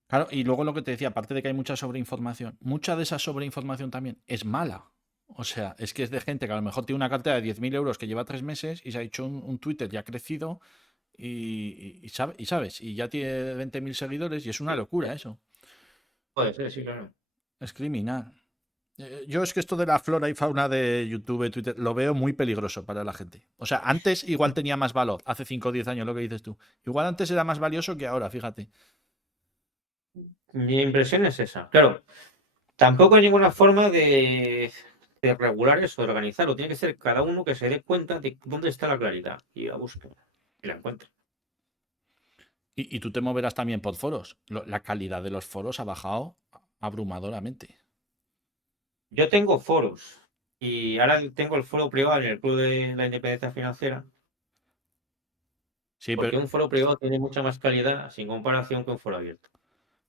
Claro, y luego lo que te decía, aparte de que hay mucha sobreinformación, mucha de esa sobreinformación también es mala. O sea, es que es de gente que a lo mejor tiene una cartera de 10.000 euros que lleva 3 meses y se ha hecho un Twitter y ha crecido y sabes, y ya tiene 20.000 seguidores y es una Sí, locura eso. puede ser, sí, claro. Es criminal. Yo es que esto de la flora y fauna de YouTube, Twitter, lo veo muy peligroso para la gente. O sea, antes igual tenía más valor, hace 5 o 10 años lo que dices tú. Igual antes era más valioso que ahora, fíjate. Mi impresión es esa. Claro, tampoco hay ninguna forma de regular eso, de organizarlo. Tiene que ser cada uno que se dé cuenta de dónde está la claridad y la busque y la encuentre. Y tú te moverás también por foros. La calidad de los foros ha bajado abrumadoramente. Yo tengo foros y ahora tengo el foro privado en el Club de la Independencia Financiera, Sí, porque pero un foro privado tiene mucha más calidad sin comparación que un foro abierto.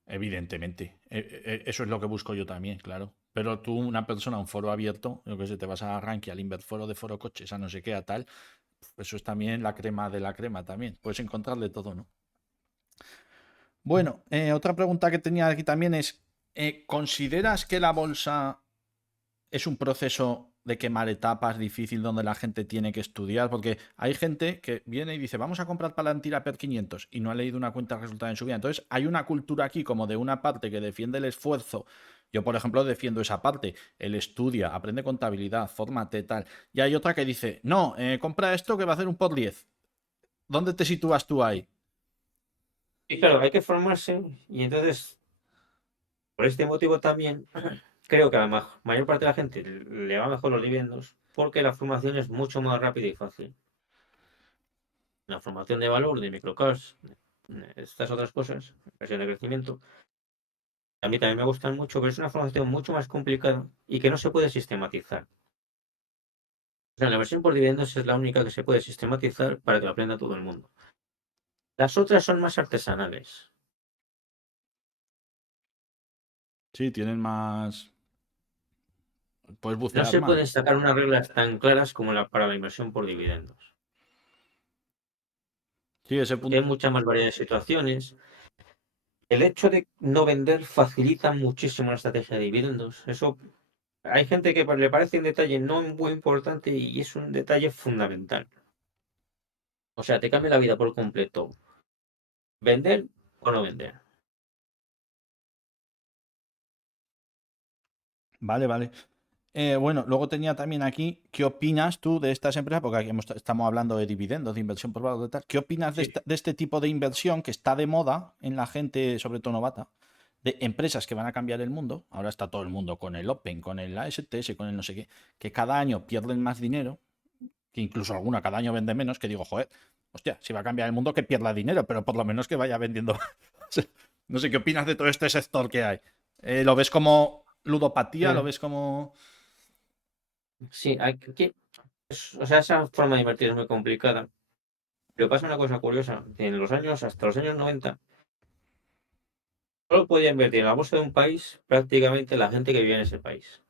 evidentemente. Eso es lo que busco yo también, claro. Pero tú, una persona, un foro abierto, yo que sé, te vas a Rankia, al Inverforo de Foro Coches, a no sé qué, a tal. Eso es también la crema de la crema también. Puedes encontrarle todo, ¿no? Bueno, otra pregunta que tenía aquí también es, ¿consideras que la bolsa es un proceso de quemar etapas difícil donde la gente tiene que estudiar? Porque hay gente que viene y dice, vamos a comprar Palantir per 500 y no ha leído una cuenta de resultados en su vida. Entonces, hay una cultura aquí como de una parte que defiende el esfuerzo. Yo, por ejemplo, defiendo esa parte. Él estudia, aprende contabilidad, fórmate, tal. Y hay otra que dice, no, compra esto que va a hacer un por 10. ¿Dónde te sitúas tú ahí? Y claro, hay que formarse y entonces, por este motivo también, creo que a la mayor parte de la gente le va mejor los dividendos porque la formación es mucho más rápida y fácil. La formación de valor, de microcaps, estas otras cosas, inversión de crecimiento, a mí también me gustan mucho, pero es una formación mucho más complicada y que no se puede sistematizar. O sea, la versión por dividendos es la única que se puede sistematizar para que lo aprenda todo el mundo. Las otras son más artesanales. Sí, tienen más... Puedes No bucear se más. pueden sacar unas reglas tan claras como para la inversión por dividendos. Sí, ese Porque hay punto. mucha más variedad de situaciones. El hecho de no vender facilita muchísimo la estrategia de dividendos. Eso hay gente que le parece un detalle no muy importante y es un detalle fundamental. O sea, te cambia la vida por completo. ¿Vender o no vender? Vale, vale. Bueno, luego tenía también aquí, ¿qué opinas tú de estas empresas? Porque aquí estamos hablando de dividendos, de inversión por valor, de tal. ¿Qué opinas de, Sí. de este tipo de inversión que está de moda en la gente, sobre todo novata? De empresas que van a cambiar el mundo. Ahora está todo el mundo con el Open, con el ASTS, con el no sé qué, que cada año pierden más dinero, que incluso alguna cada año vende menos, que digo, joder, hostia, si va a cambiar el mundo que pierda dinero, pero por lo menos que vaya vendiendo. No sé, ¿qué opinas de todo este sector que hay? ¿Lo ves como ludopatía? ¿Lo Eh, ves como...? sí, o sea, esa forma de invertir es muy complicada. Pero pasa una cosa curiosa. En los años, hasta los años 90, solo podía invertir en la bolsa de un país prácticamente la gente que vivía en ese país.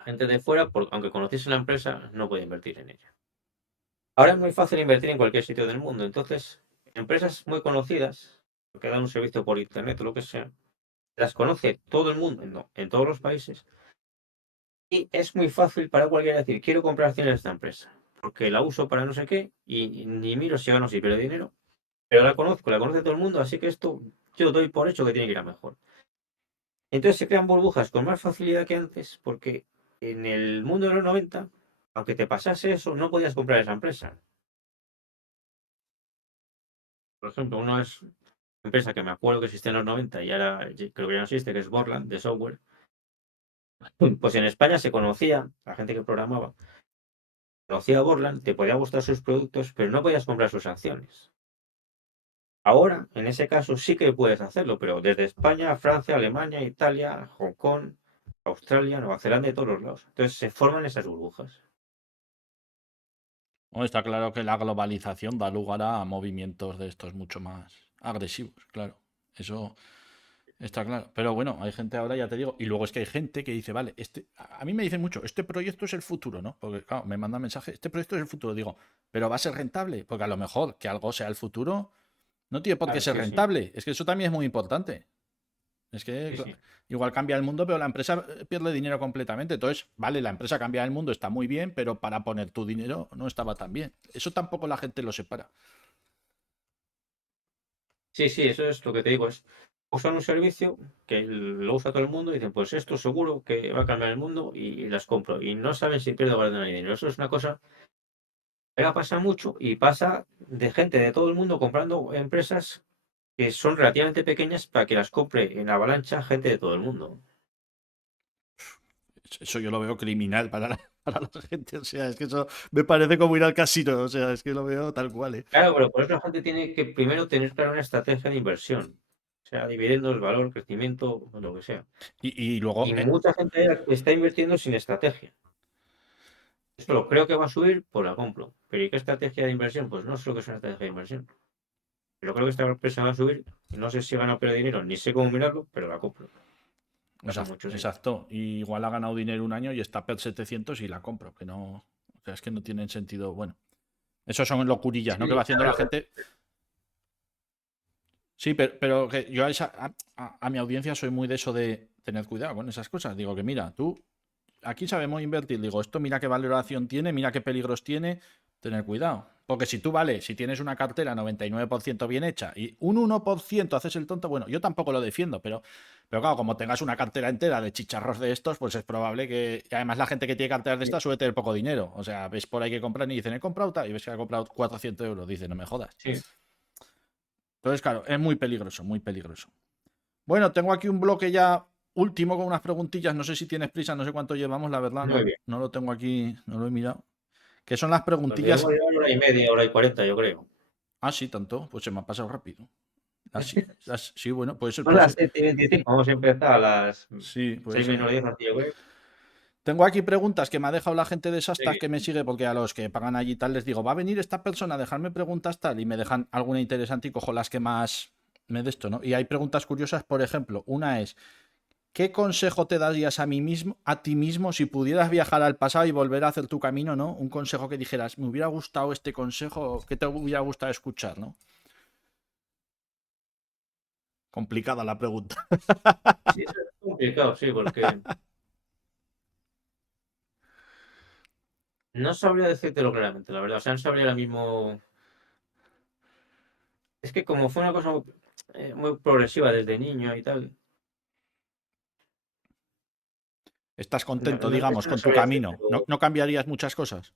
La gente de fuera, aunque conociese la empresa, no podía invertir en ella. Ahora es muy fácil invertir en cualquier sitio del mundo. Entonces, empresas muy conocidas, que dan un servicio por internet o lo que sea, las conoce todo el mundo, en todos los países. Y es muy fácil para cualquiera decir, quiero comprar acciones de esta empresa, porque la uso para no sé qué y ni miro si gano o si pierdo dinero. Pero la conozco, la conoce todo el mundo, así que esto yo doy por hecho que tiene que ir a mejor. Entonces se crean burbujas con más facilidad que antes, porque en el mundo de los 90, aunque te pasase eso, no podías comprar esa empresa. Por ejemplo, una empresa que me acuerdo que existía en los 90 y ahora creo que ya no existe, que es Borland, de software. Pues en España se conocía, la gente que programaba, conocía a Borland, te podía gustar sus productos, pero no podías comprar sus acciones. Ahora, en ese caso, sí que puedes hacerlo, pero desde España, Francia, Alemania, Italia, Hong Kong, Australia, Nueva Zelanda y todos los lados. Entonces se forman esas burbujas. Bueno, está claro que la globalización da lugar a movimientos de estos mucho más agresivos, claro. Eso está claro. Pero bueno, hay gente ahora, ya te digo, y luego es que hay gente que dice, vale, a mí me dicen mucho, este proyecto es el futuro, ¿no? Porque, claro, me mandan mensajes, este proyecto es el futuro. Digo, pero va a ser rentable, porque a lo mejor que algo sea el futuro no tiene por qué Claro, ser sí, sí, rentable. Es que eso también es muy importante. Es que sí, sí. igual cambia el mundo, pero la empresa pierde dinero completamente. Entonces, vale, la empresa cambia el mundo, está muy bien, pero para poner tu dinero no estaba tan bien. Eso tampoco la gente lo separa. Sí, sí, eso es lo que te digo, es usan un servicio que lo usa todo el mundo y dicen, pues esto seguro que va a cambiar el mundo y las compro. Y no saben si pierdo o gano dinero. Eso es una cosa que pasa mucho y pasa de gente de todo el mundo comprando empresas que son relativamente pequeñas para que las compre en avalancha gente de todo el mundo. Eso yo lo veo criminal para para la gente. O sea, es que eso me parece como ir al casino. O sea, es que lo veo tal cual, ¿eh? Claro, pero por eso la gente tiene que primero tener clara una estrategia de inversión, sea dividendos, valor, crecimiento, o lo que sea. Y luego, Y mucha gente está invirtiendo sin estrategia. Solo creo que va a subir, pues la compro. Pero ¿y qué estrategia de inversión? Pues no sé lo que es una estrategia de inversión. Pero creo que esta empresa va a subir. Y no sé si van a perder dinero, ni sé cómo mirarlo, pero la compro. Pasa exacto, mucho, sí. exacto. Y igual ha ganado dinero un año y está per 700 y la compro. Que no, o sea, es que no tienen sentido. Bueno, eso son locurillas, ¿no? Que va Sí, haciendo la gente. Sí, pero que yo a mi audiencia soy muy de eso de tener cuidado con esas cosas. Digo que mira, tú aquí sabemos invertir. Digo, esto mira qué valoración tiene, mira qué peligros tiene, tener cuidado. Porque si tú, vale, si tienes una cartera 99% bien hecha y un 1% haces el tonto, bueno, yo tampoco lo defiendo, pero claro, como tengas una cartera entera de chicharros de estos, pues es probable que... Y además la gente que tiene carteras de Sí, estas suele tener poco dinero. O sea, ves por ahí que compran y dicen, he comprado tal, y ves que ha comprado 400 euros. Dice, no me jodas. sí, Entonces, claro, es muy peligroso, muy peligroso. Bueno, tengo aquí un bloque ya último con unas preguntillas. No sé si tienes prisa, no sé cuánto llevamos, la verdad, muy no, bien. no lo tengo aquí, no lo he mirado. Que son las Pues debemos preguntillas. llevar hora y media, hora y 40, yo creo. Ah, sí, tanto. Pues se me ha pasado rápido. Así, sí, bueno, puede ser, Son puede las ser. 7:25, vamos a empezar a las Sí, puede 6 ser. menos 10, así yo creo. Tengo aquí preguntas que me ha dejado la gente de Sastas Sí. que me sigue, porque a los que pagan allí tal les digo, va a venir esta persona a dejarme preguntas tal, y me dejan alguna interesante y cojo las que más me de esto, ¿no? Y hay preguntas curiosas, por ejemplo, una es, ¿qué consejo te darías a ti mismo si pudieras viajar al pasado y volver a hacer tu camino, ¿no? Un consejo que dijeras, me hubiera gustado este consejo, ¿qué te hubiera gustado escuchar, ¿no? Complicada la pregunta. Sí, eso es complicado, sí, porque no sabría decírtelo claramente, la verdad. O sea, no sabría ahora mismo. Es que como fue una cosa muy progresiva desde niño y tal, Estás no, contento, eso digamos, no con tu sabría decir, camino. ¿No, pero no cambiarías muchas cosas?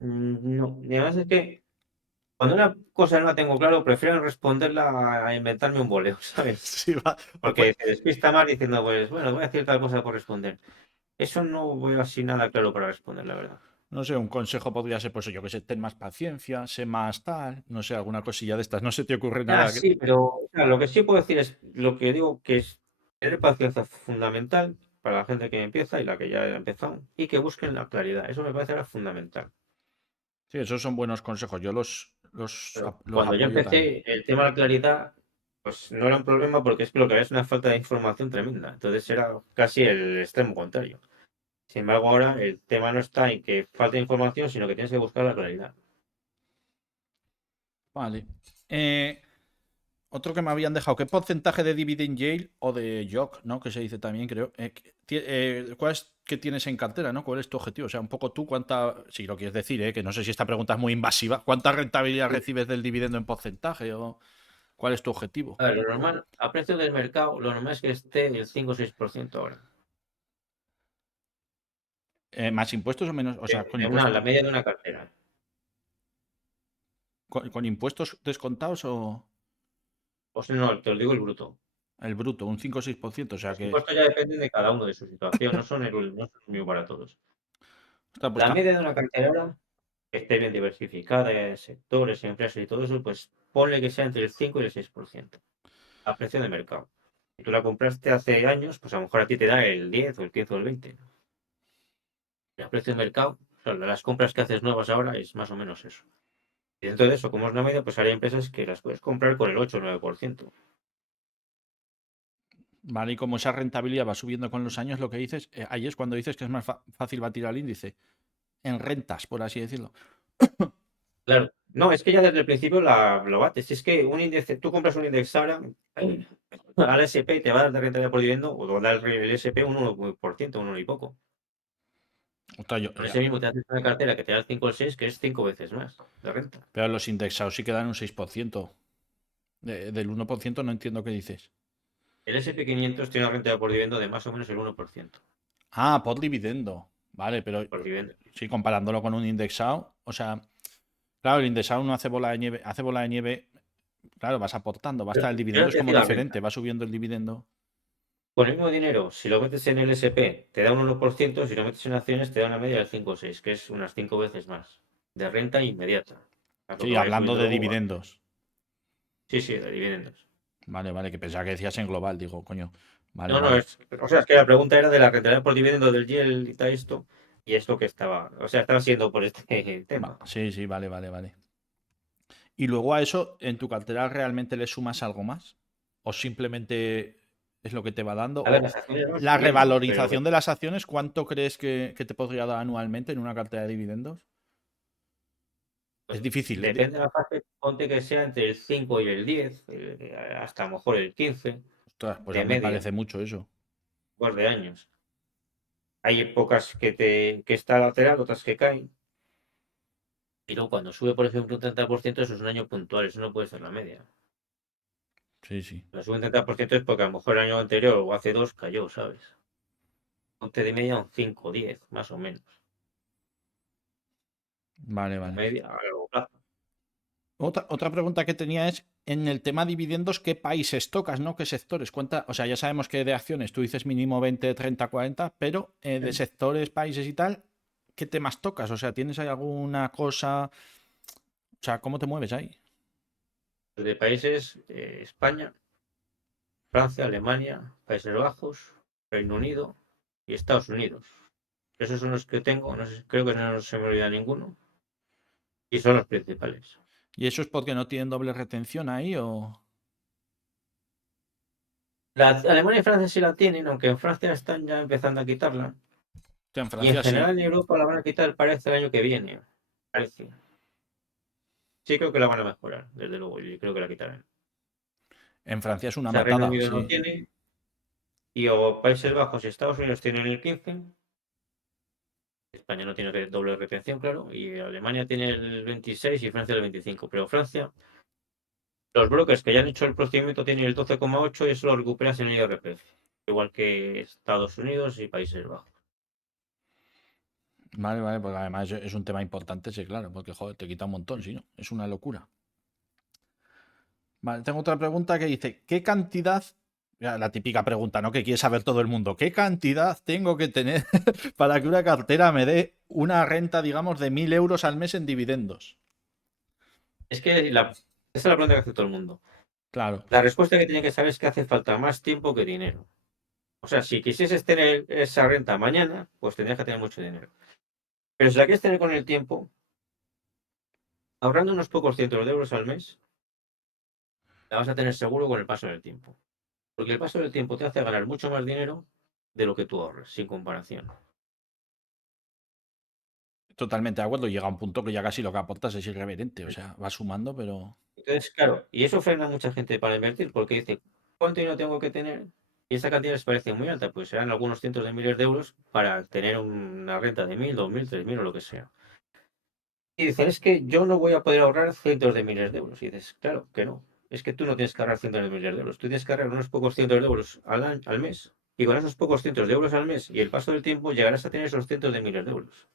no. Y además es que cuando una cosa no la tengo claro, prefiero responderla a inventarme un boleo, ¿sabes? Sí, va. Porque se despista más diciendo, pues bueno, voy a decir tal cosa por responder. Eso no veo así nada claro para responder, la verdad. No sé, un consejo podría ser, pues yo que sé, ten más paciencia, sé más tal, no sé, alguna cosilla de estas. No se te ocurre Ya, nada. sí, pero o sea, lo que sí puedo decir es lo que digo que es tener paciencia fundamental para la gente que empieza y la que ya ha empezado y que busquen la claridad. Eso me parece ahora fundamental. Sí, esos son buenos consejos. Yo Pero los cuando yo apoyo también. empecé, el tema de la claridad, pues no era un problema porque es que lo que había es una falta de información tremenda. Entonces era casi el extremo contrario. Sin embargo, ahora el tema no está en que falte información, sino que tienes que buscar la claridad. Vale. Eh, Otro que me habían dejado, ¿qué porcentaje de dividend yield o de JOC, ¿no? Que se dice también, creo. ¿Cuál es que tienes en cartera, ¿no? ¿Cuál es tu objetivo? O sea, un poco tú, si lo quieres decir, que no sé si esta pregunta es muy invasiva, ¿cuánta rentabilidad recibes del dividendo en porcentaje o cuál es tu objetivo? A ver, lo normal, a precio del mercado, lo normal es que esté el 5 o 6% ahora. ¿Más impuestos o menos? O sea, con impuestos, La media de una cartera. con impuestos descontados o O sea, no, te lo digo el bruto. el bruto, un 5 o 6%. O sea Los que impuestos ya dependen de cada uno de su situación, no son el mismo para todos. está La puesta. media de una cartera ahora, que esté bien diversificada en sectores, empresas y todo eso, pues ponle que sea entre el 5 y el 6% a precio de mercado. Si tú la compraste hace años, pues a lo mejor a ti te da el 10 o el 15 o el 20. Y a precio de mercado, o sea, las compras que haces nuevas ahora es más o menos eso. Y dentro de eso, como es una media, pues hay empresas que las puedes comprar con el 8 o 9%. Vale, y como esa rentabilidad va subiendo con los años, lo que dices, ahí es cuando dices que es más fácil batir al índice. En rentas, por así decirlo. Claro. No, es que ya desde el principio lo bates. Es que un índice, tú compras un index ahora al SP y te va a dar de rentabilidad por dividendo, o te va a dar el SP un 1%, un 1 y poco. Ostras, Por ese mismo te haces una cartera que te da el 5 o el 6, que es 5 veces más de renta. pero los indexados sí que dan un 6%. Del 1% no entiendo qué dices. El SP 500 tiene una rentabilidad por dividendo de más o menos el 1% Ah, por dividendo. Vale, pero por dividendo. sí, comparándolo con un indexado. O sea, claro, el indexado no hace bola de nieve. Hace bola de nieve. Claro, vas aportando. Va a estar el dividendo, Yo es te como decía la diferente. renta. Va subiendo el dividendo. Con el mismo dinero, si lo metes en el SP, te da un 1%, si lo metes en acciones, te da una media del 5 o 6, que es unas 5 veces más de renta inmediata. A lo Sí, que vaya hablando subiendo de luego. dividendos. Sí, sí, de dividendos. Vale, vale, que pensaba que decías en global. Digo, coño. Vale, No, no, vale. o sea, es que la pregunta era de la rentabilidad por dividendo del YEL y tal esto, y es lo que estaba, o sea, estaba siendo por este tema. Sí, sí, vale, vale, vale. Y luego a eso, ¿en tu cartera realmente le sumas algo más? ¿O simplemente es lo que te va dando? A ver, ¿O las acciones van la subiendo, pero revalorización de las acciones, cuánto crees que te podría dar anualmente en una cartera de dividendos? Es difícil. Depende de la fase, ponte que sea entre el 5 y el 10, hasta a lo mejor el 15 Ostras, pues a de mí me media, parece mucho eso. pues de años. Hay épocas que está lateral, otras que caen. Y luego cuando sube, por ejemplo, un 30%, eso es un año puntual, eso no puede ser la media. Sí, sí. Cuando sube un 30% es porque a lo mejor el año anterior o hace dos cayó, ¿sabes? Ponte de media un 5 o 10, más o menos. Vale, Como vale. media a largo plazo. Otra pregunta que tenía es, en el tema dividendos, ¿qué países tocas, no? ¿Qué sectores? Cuenta, o sea, ya sabemos que de acciones tú dices mínimo 20, 30, 40, pero de sectores, países y tal, ¿qué temas tocas? O sea, ¿tienes ahí alguna cosa? O sea, ¿cómo te mueves ahí? De países, España, Francia, Alemania, Países Bajos, Reino Unido y Estados Unidos. Esos son los que tengo, no sé, creo que no se me olvida ninguno. Y son los principales. ¿Y eso es porque no tienen doble retención ahí o...? Alemania y Francia sí la tienen, aunque en Francia están ya empezando a quitarla. O sea, en Y en Francia sí. general en Europa la van a quitar, parece, el año que viene. Parece. Sí creo que la van a mejorar, desde luego, y creo que la quitarán. En Francia es O una sea, Reino matada, Unido no sí. tiene, y o Países Bajos y Estados Unidos tienen el 15. España no tiene doble retención, claro, y Alemania tiene el 26 y Francia el 25. Pero Francia, los brokers que ya han hecho el procedimiento tienen el 12,8 y eso lo recuperas en el IRPF. Igual que Estados Unidos y Países Bajos. Vale, vale, porque además es un tema importante, sí, claro, porque joder, te quita un montón, sí, ¿no? Es una locura. Vale, tengo otra pregunta que dice, ¿qué cantidad, ya, la típica pregunta, ¿no? Que quiere saber todo el mundo, ¿qué cantidad tengo que tener para que una cartera me dé una renta, digamos, de 1.000 euros al mes en dividendos? Es que esa es la pregunta que hace todo el mundo. Claro, La respuesta que tiene que saber es que hace falta más tiempo que dinero. O sea, si quisieses tener esa renta mañana, pues tendrías que tener mucho dinero. Pero si la quieres tener con el tiempo, ahorrando unos pocos cientos de euros al mes, la vas a tener seguro con el paso del tiempo. Porque el paso del tiempo te hace ganar mucho más dinero de lo que tú ahorras, sin comparación. totalmente de acuerdo. Llega un punto que ya casi lo que aportas es irreverente, o sea, va sumando, pero... Entonces, claro, y eso frena a mucha gente para invertir, porque dice, ¿cuánto dinero tengo que tener? Y esa cantidad les parece muy alta, pues serán algunos cientos de miles de euros para tener una renta de 1.000, 2.000, 3.000 o lo que sea. Y dicen, es que yo no voy a poder ahorrar cientos de miles de euros. Y dices, claro que no. Es que tú no tienes que ahorrar cientos de miles de euros. Tú tienes que ahorrar unos pocos cientos de euros al mes. Y con esos pocos cientos de euros al mes y el paso del tiempo llegarás a tener esos cientos de miles de euros.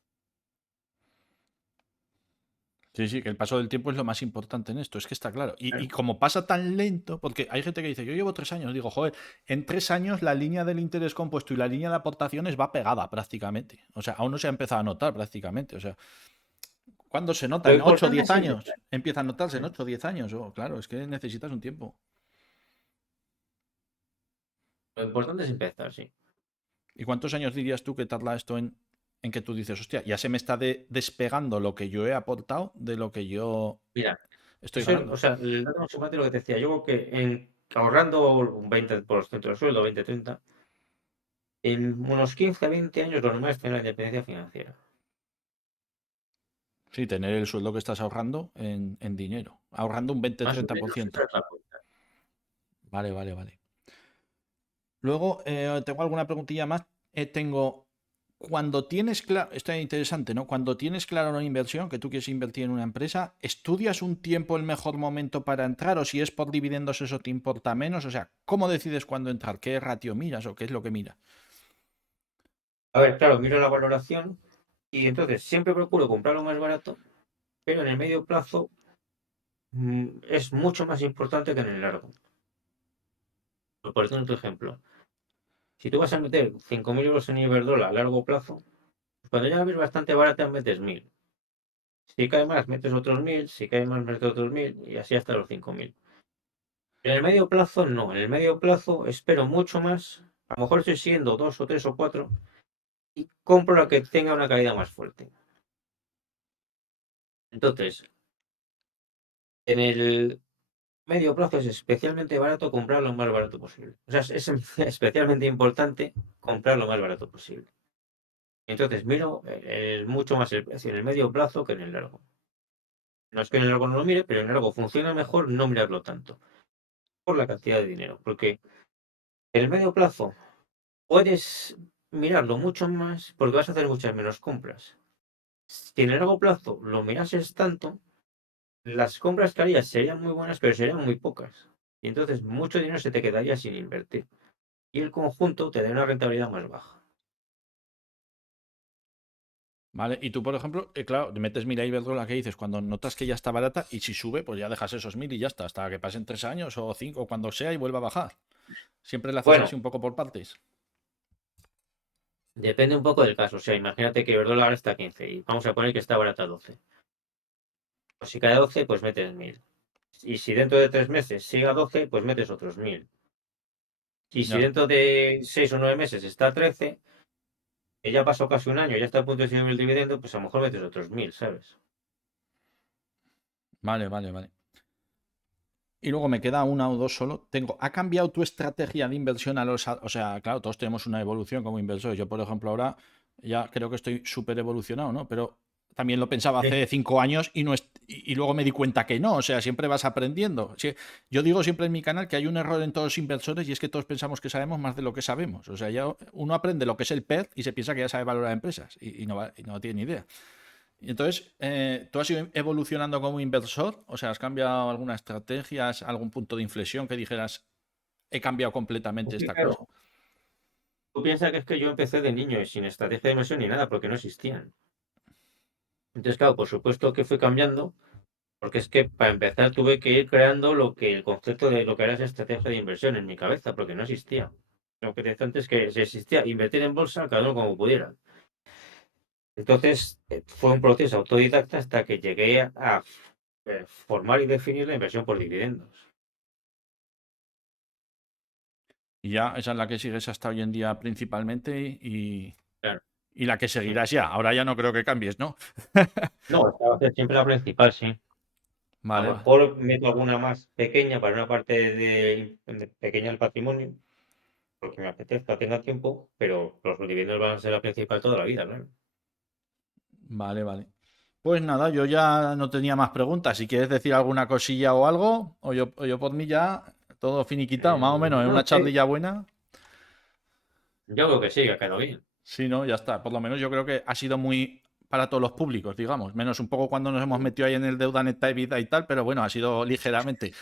Sí, sí, que el paso del tiempo es lo más importante en esto, es que está claro. Y Claro. como pasa tan lento, porque hay gente que dice, yo llevo 3 años, digo, joder, en 3 años la línea del interés compuesto y la línea de aportaciones va pegada prácticamente. O sea, aún no se ha empezado a notar prácticamente. O sea, ¿cuándo se nota? Lo ¿En 8 o importante 10 es años? empezar. Empieza a notarse en 8 o 10 años. Oh, claro, es que necesitas un tiempo. Lo importante es empezar, sí. ¿Y cuántos años dirías tú que tarda esto en que tú dices, hostia, ya se me está despegando lo que yo he aportado de lo que yo Mira, estoy eso, o ganando? sea, el dato más importante es lo que te decía. Yo creo que ahorrando un 20% del sueldo, 20-30, en unos 15 a 20 años lo normal es tener la independencia financiera. Sí, tener el sueldo que estás ahorrando en dinero. Ahorrando un Más o 20-30%. Por menos esa ciento. es la cuenta. Vale, vale, vale. Luego, tengo alguna preguntilla más. Tengo, cuando tienes claro, esto es interesante, ¿no? Cuando tienes claro una inversión, que tú quieres invertir en una empresa, ¿estudias un tiempo el mejor momento para entrar o si es por dividendos eso te importa menos? O sea, ¿cómo decides cuándo entrar? ¿Qué ratio miras o qué es lo que miras? A ver, claro, miro la valoración y entonces siempre procuro comprar lo más barato, pero en el medio plazo es mucho más importante que en el largo. Por ejemplo, otro ejemplo, si tú vas a meter 5.000 euros en Iberdrola a largo plazo, pues cuando ya la ves bastante barata metes 1.000. Si cae más, metes otros 1.000, si cae más, metes otros 1.000 y así hasta los 5.000. En el medio plazo no, en el medio plazo espero mucho más, a lo mejor estoy siguiendo dos o tres o cuatro y compro la que tenga una caída más fuerte. Entonces, en el medio plazo es especialmente barato comprar lo más barato posible. O sea, es especialmente importante comprar lo más barato posible. Entonces, miro mucho más el precio en el medio plazo que en el largo. No es que en el largo no lo mire, pero en el largo funciona mejor no mirarlo tanto por la cantidad de dinero, porque en el medio plazo puedes mirarlo mucho más porque vas a hacer muchas menos compras. Si en el largo plazo lo mirases tanto, las compras que harías serían muy buenas, pero serían muy pocas. Y entonces mucho dinero se te quedaría sin invertir. Y el conjunto te da una rentabilidad más baja. ¿Vale? Y tú, por ejemplo, claro, metes 1000 a Iberdrola que dices cuando notas que ya está barata y si sube, pues ya dejas esos 1000 y ya está, hasta que pasen 3 años o 5, cuando sea y vuelva a bajar. Siempre le haces así Bueno, un poco por partes. depende un poco del caso. O sea, imagínate que Iberdrola ahora está a 15 y vamos a poner que está barata a 12. Pues si cae a 12, pues metes 1000. Y si dentro de 3 meses sigue a 12, pues metes otros 1000. Y si Ya. dentro de 6 o 9 meses está a 13, que ya pasó casi un año, ya está a punto de subir el dividendo, pues a lo mejor metes otros 1000, ¿sabes? Vale, vale, vale. Y luego me queda una o dos solo. ¿Ha cambiado tu estrategia de inversión a los... O sea, claro, todos tenemos una evolución como inversores. Yo, por ejemplo, ahora ya creo que estoy súper evolucionado, ¿no? Pero también lo pensaba Sí. hace 5 años y, no y luego me di cuenta que no. O sea, siempre vas aprendiendo. Sí, yo digo siempre en mi canal que hay un error en todos los inversores y es que todos pensamos que sabemos más de lo que sabemos. O sea, ya uno aprende lo que es el PER y se piensa que ya sabe valorar empresas y no tiene ni idea. Y entonces, ¿tú has ido evolucionando como inversor? O sea, ¿has cambiado alguna estrategia, algún punto de inflexión que dijeras, he cambiado completamente Sí, esta claro. cosa? Tú piensas que es que yo empecé de niño y sin estrategia de inversión ni nada, porque no existían. Entonces, claro, por supuesto que fui cambiando, porque es que para empezar tuve que ir creando lo que el concepto de lo que era esa estrategia de inversión en mi cabeza, porque no existía. Lo que te decía antes es que si existía invertir en bolsa, cada uno como pudiera. Entonces, fue un proceso autodidacta hasta que llegué a formar y definir la inversión por dividendos. Y ya esa es la que sigues hasta hoy en día principalmente Claro, y la que sí. seguirás ya. Ahora ya no creo que cambies, ¿no? No, esta va a ser siempre la principal, sí. A lo Vale, vale. mejor meto alguna más pequeña para una parte de pequeña del patrimonio, porque me apetezca, tenga tiempo, pero los dividendos van a ser la principal toda la vida, claro. Vale, vale. Pues nada, yo ya no tenía más preguntas. Si quieres decir alguna cosilla o algo, o yo por mí ya todo finiquitado, más o menos, en No una sé, charlilla buena. yo creo que sí, que ha quedado bien. Sí, no, ya está. Por lo menos yo creo que ha sido muy para todos los públicos, digamos. Menos un poco cuando nos hemos metido ahí en el deuda neta de vida y tal, pero bueno, ha sido ligeramente.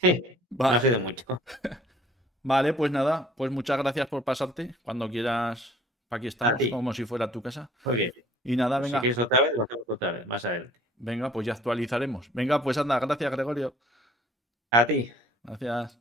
Sí, no ha Va- sido mucho. Vale, pues nada, pues muchas gracias por pasarte. Cuando quieras, aquí A estamos, ti, como si fuera tu casa. muy bien. Y nada, Pues si venga, quieres otra vez, lo hacemos otra vez, más adelante. venga, pues ya actualizaremos. Venga, pues anda, gracias, Gregorio. A ti. Gracias.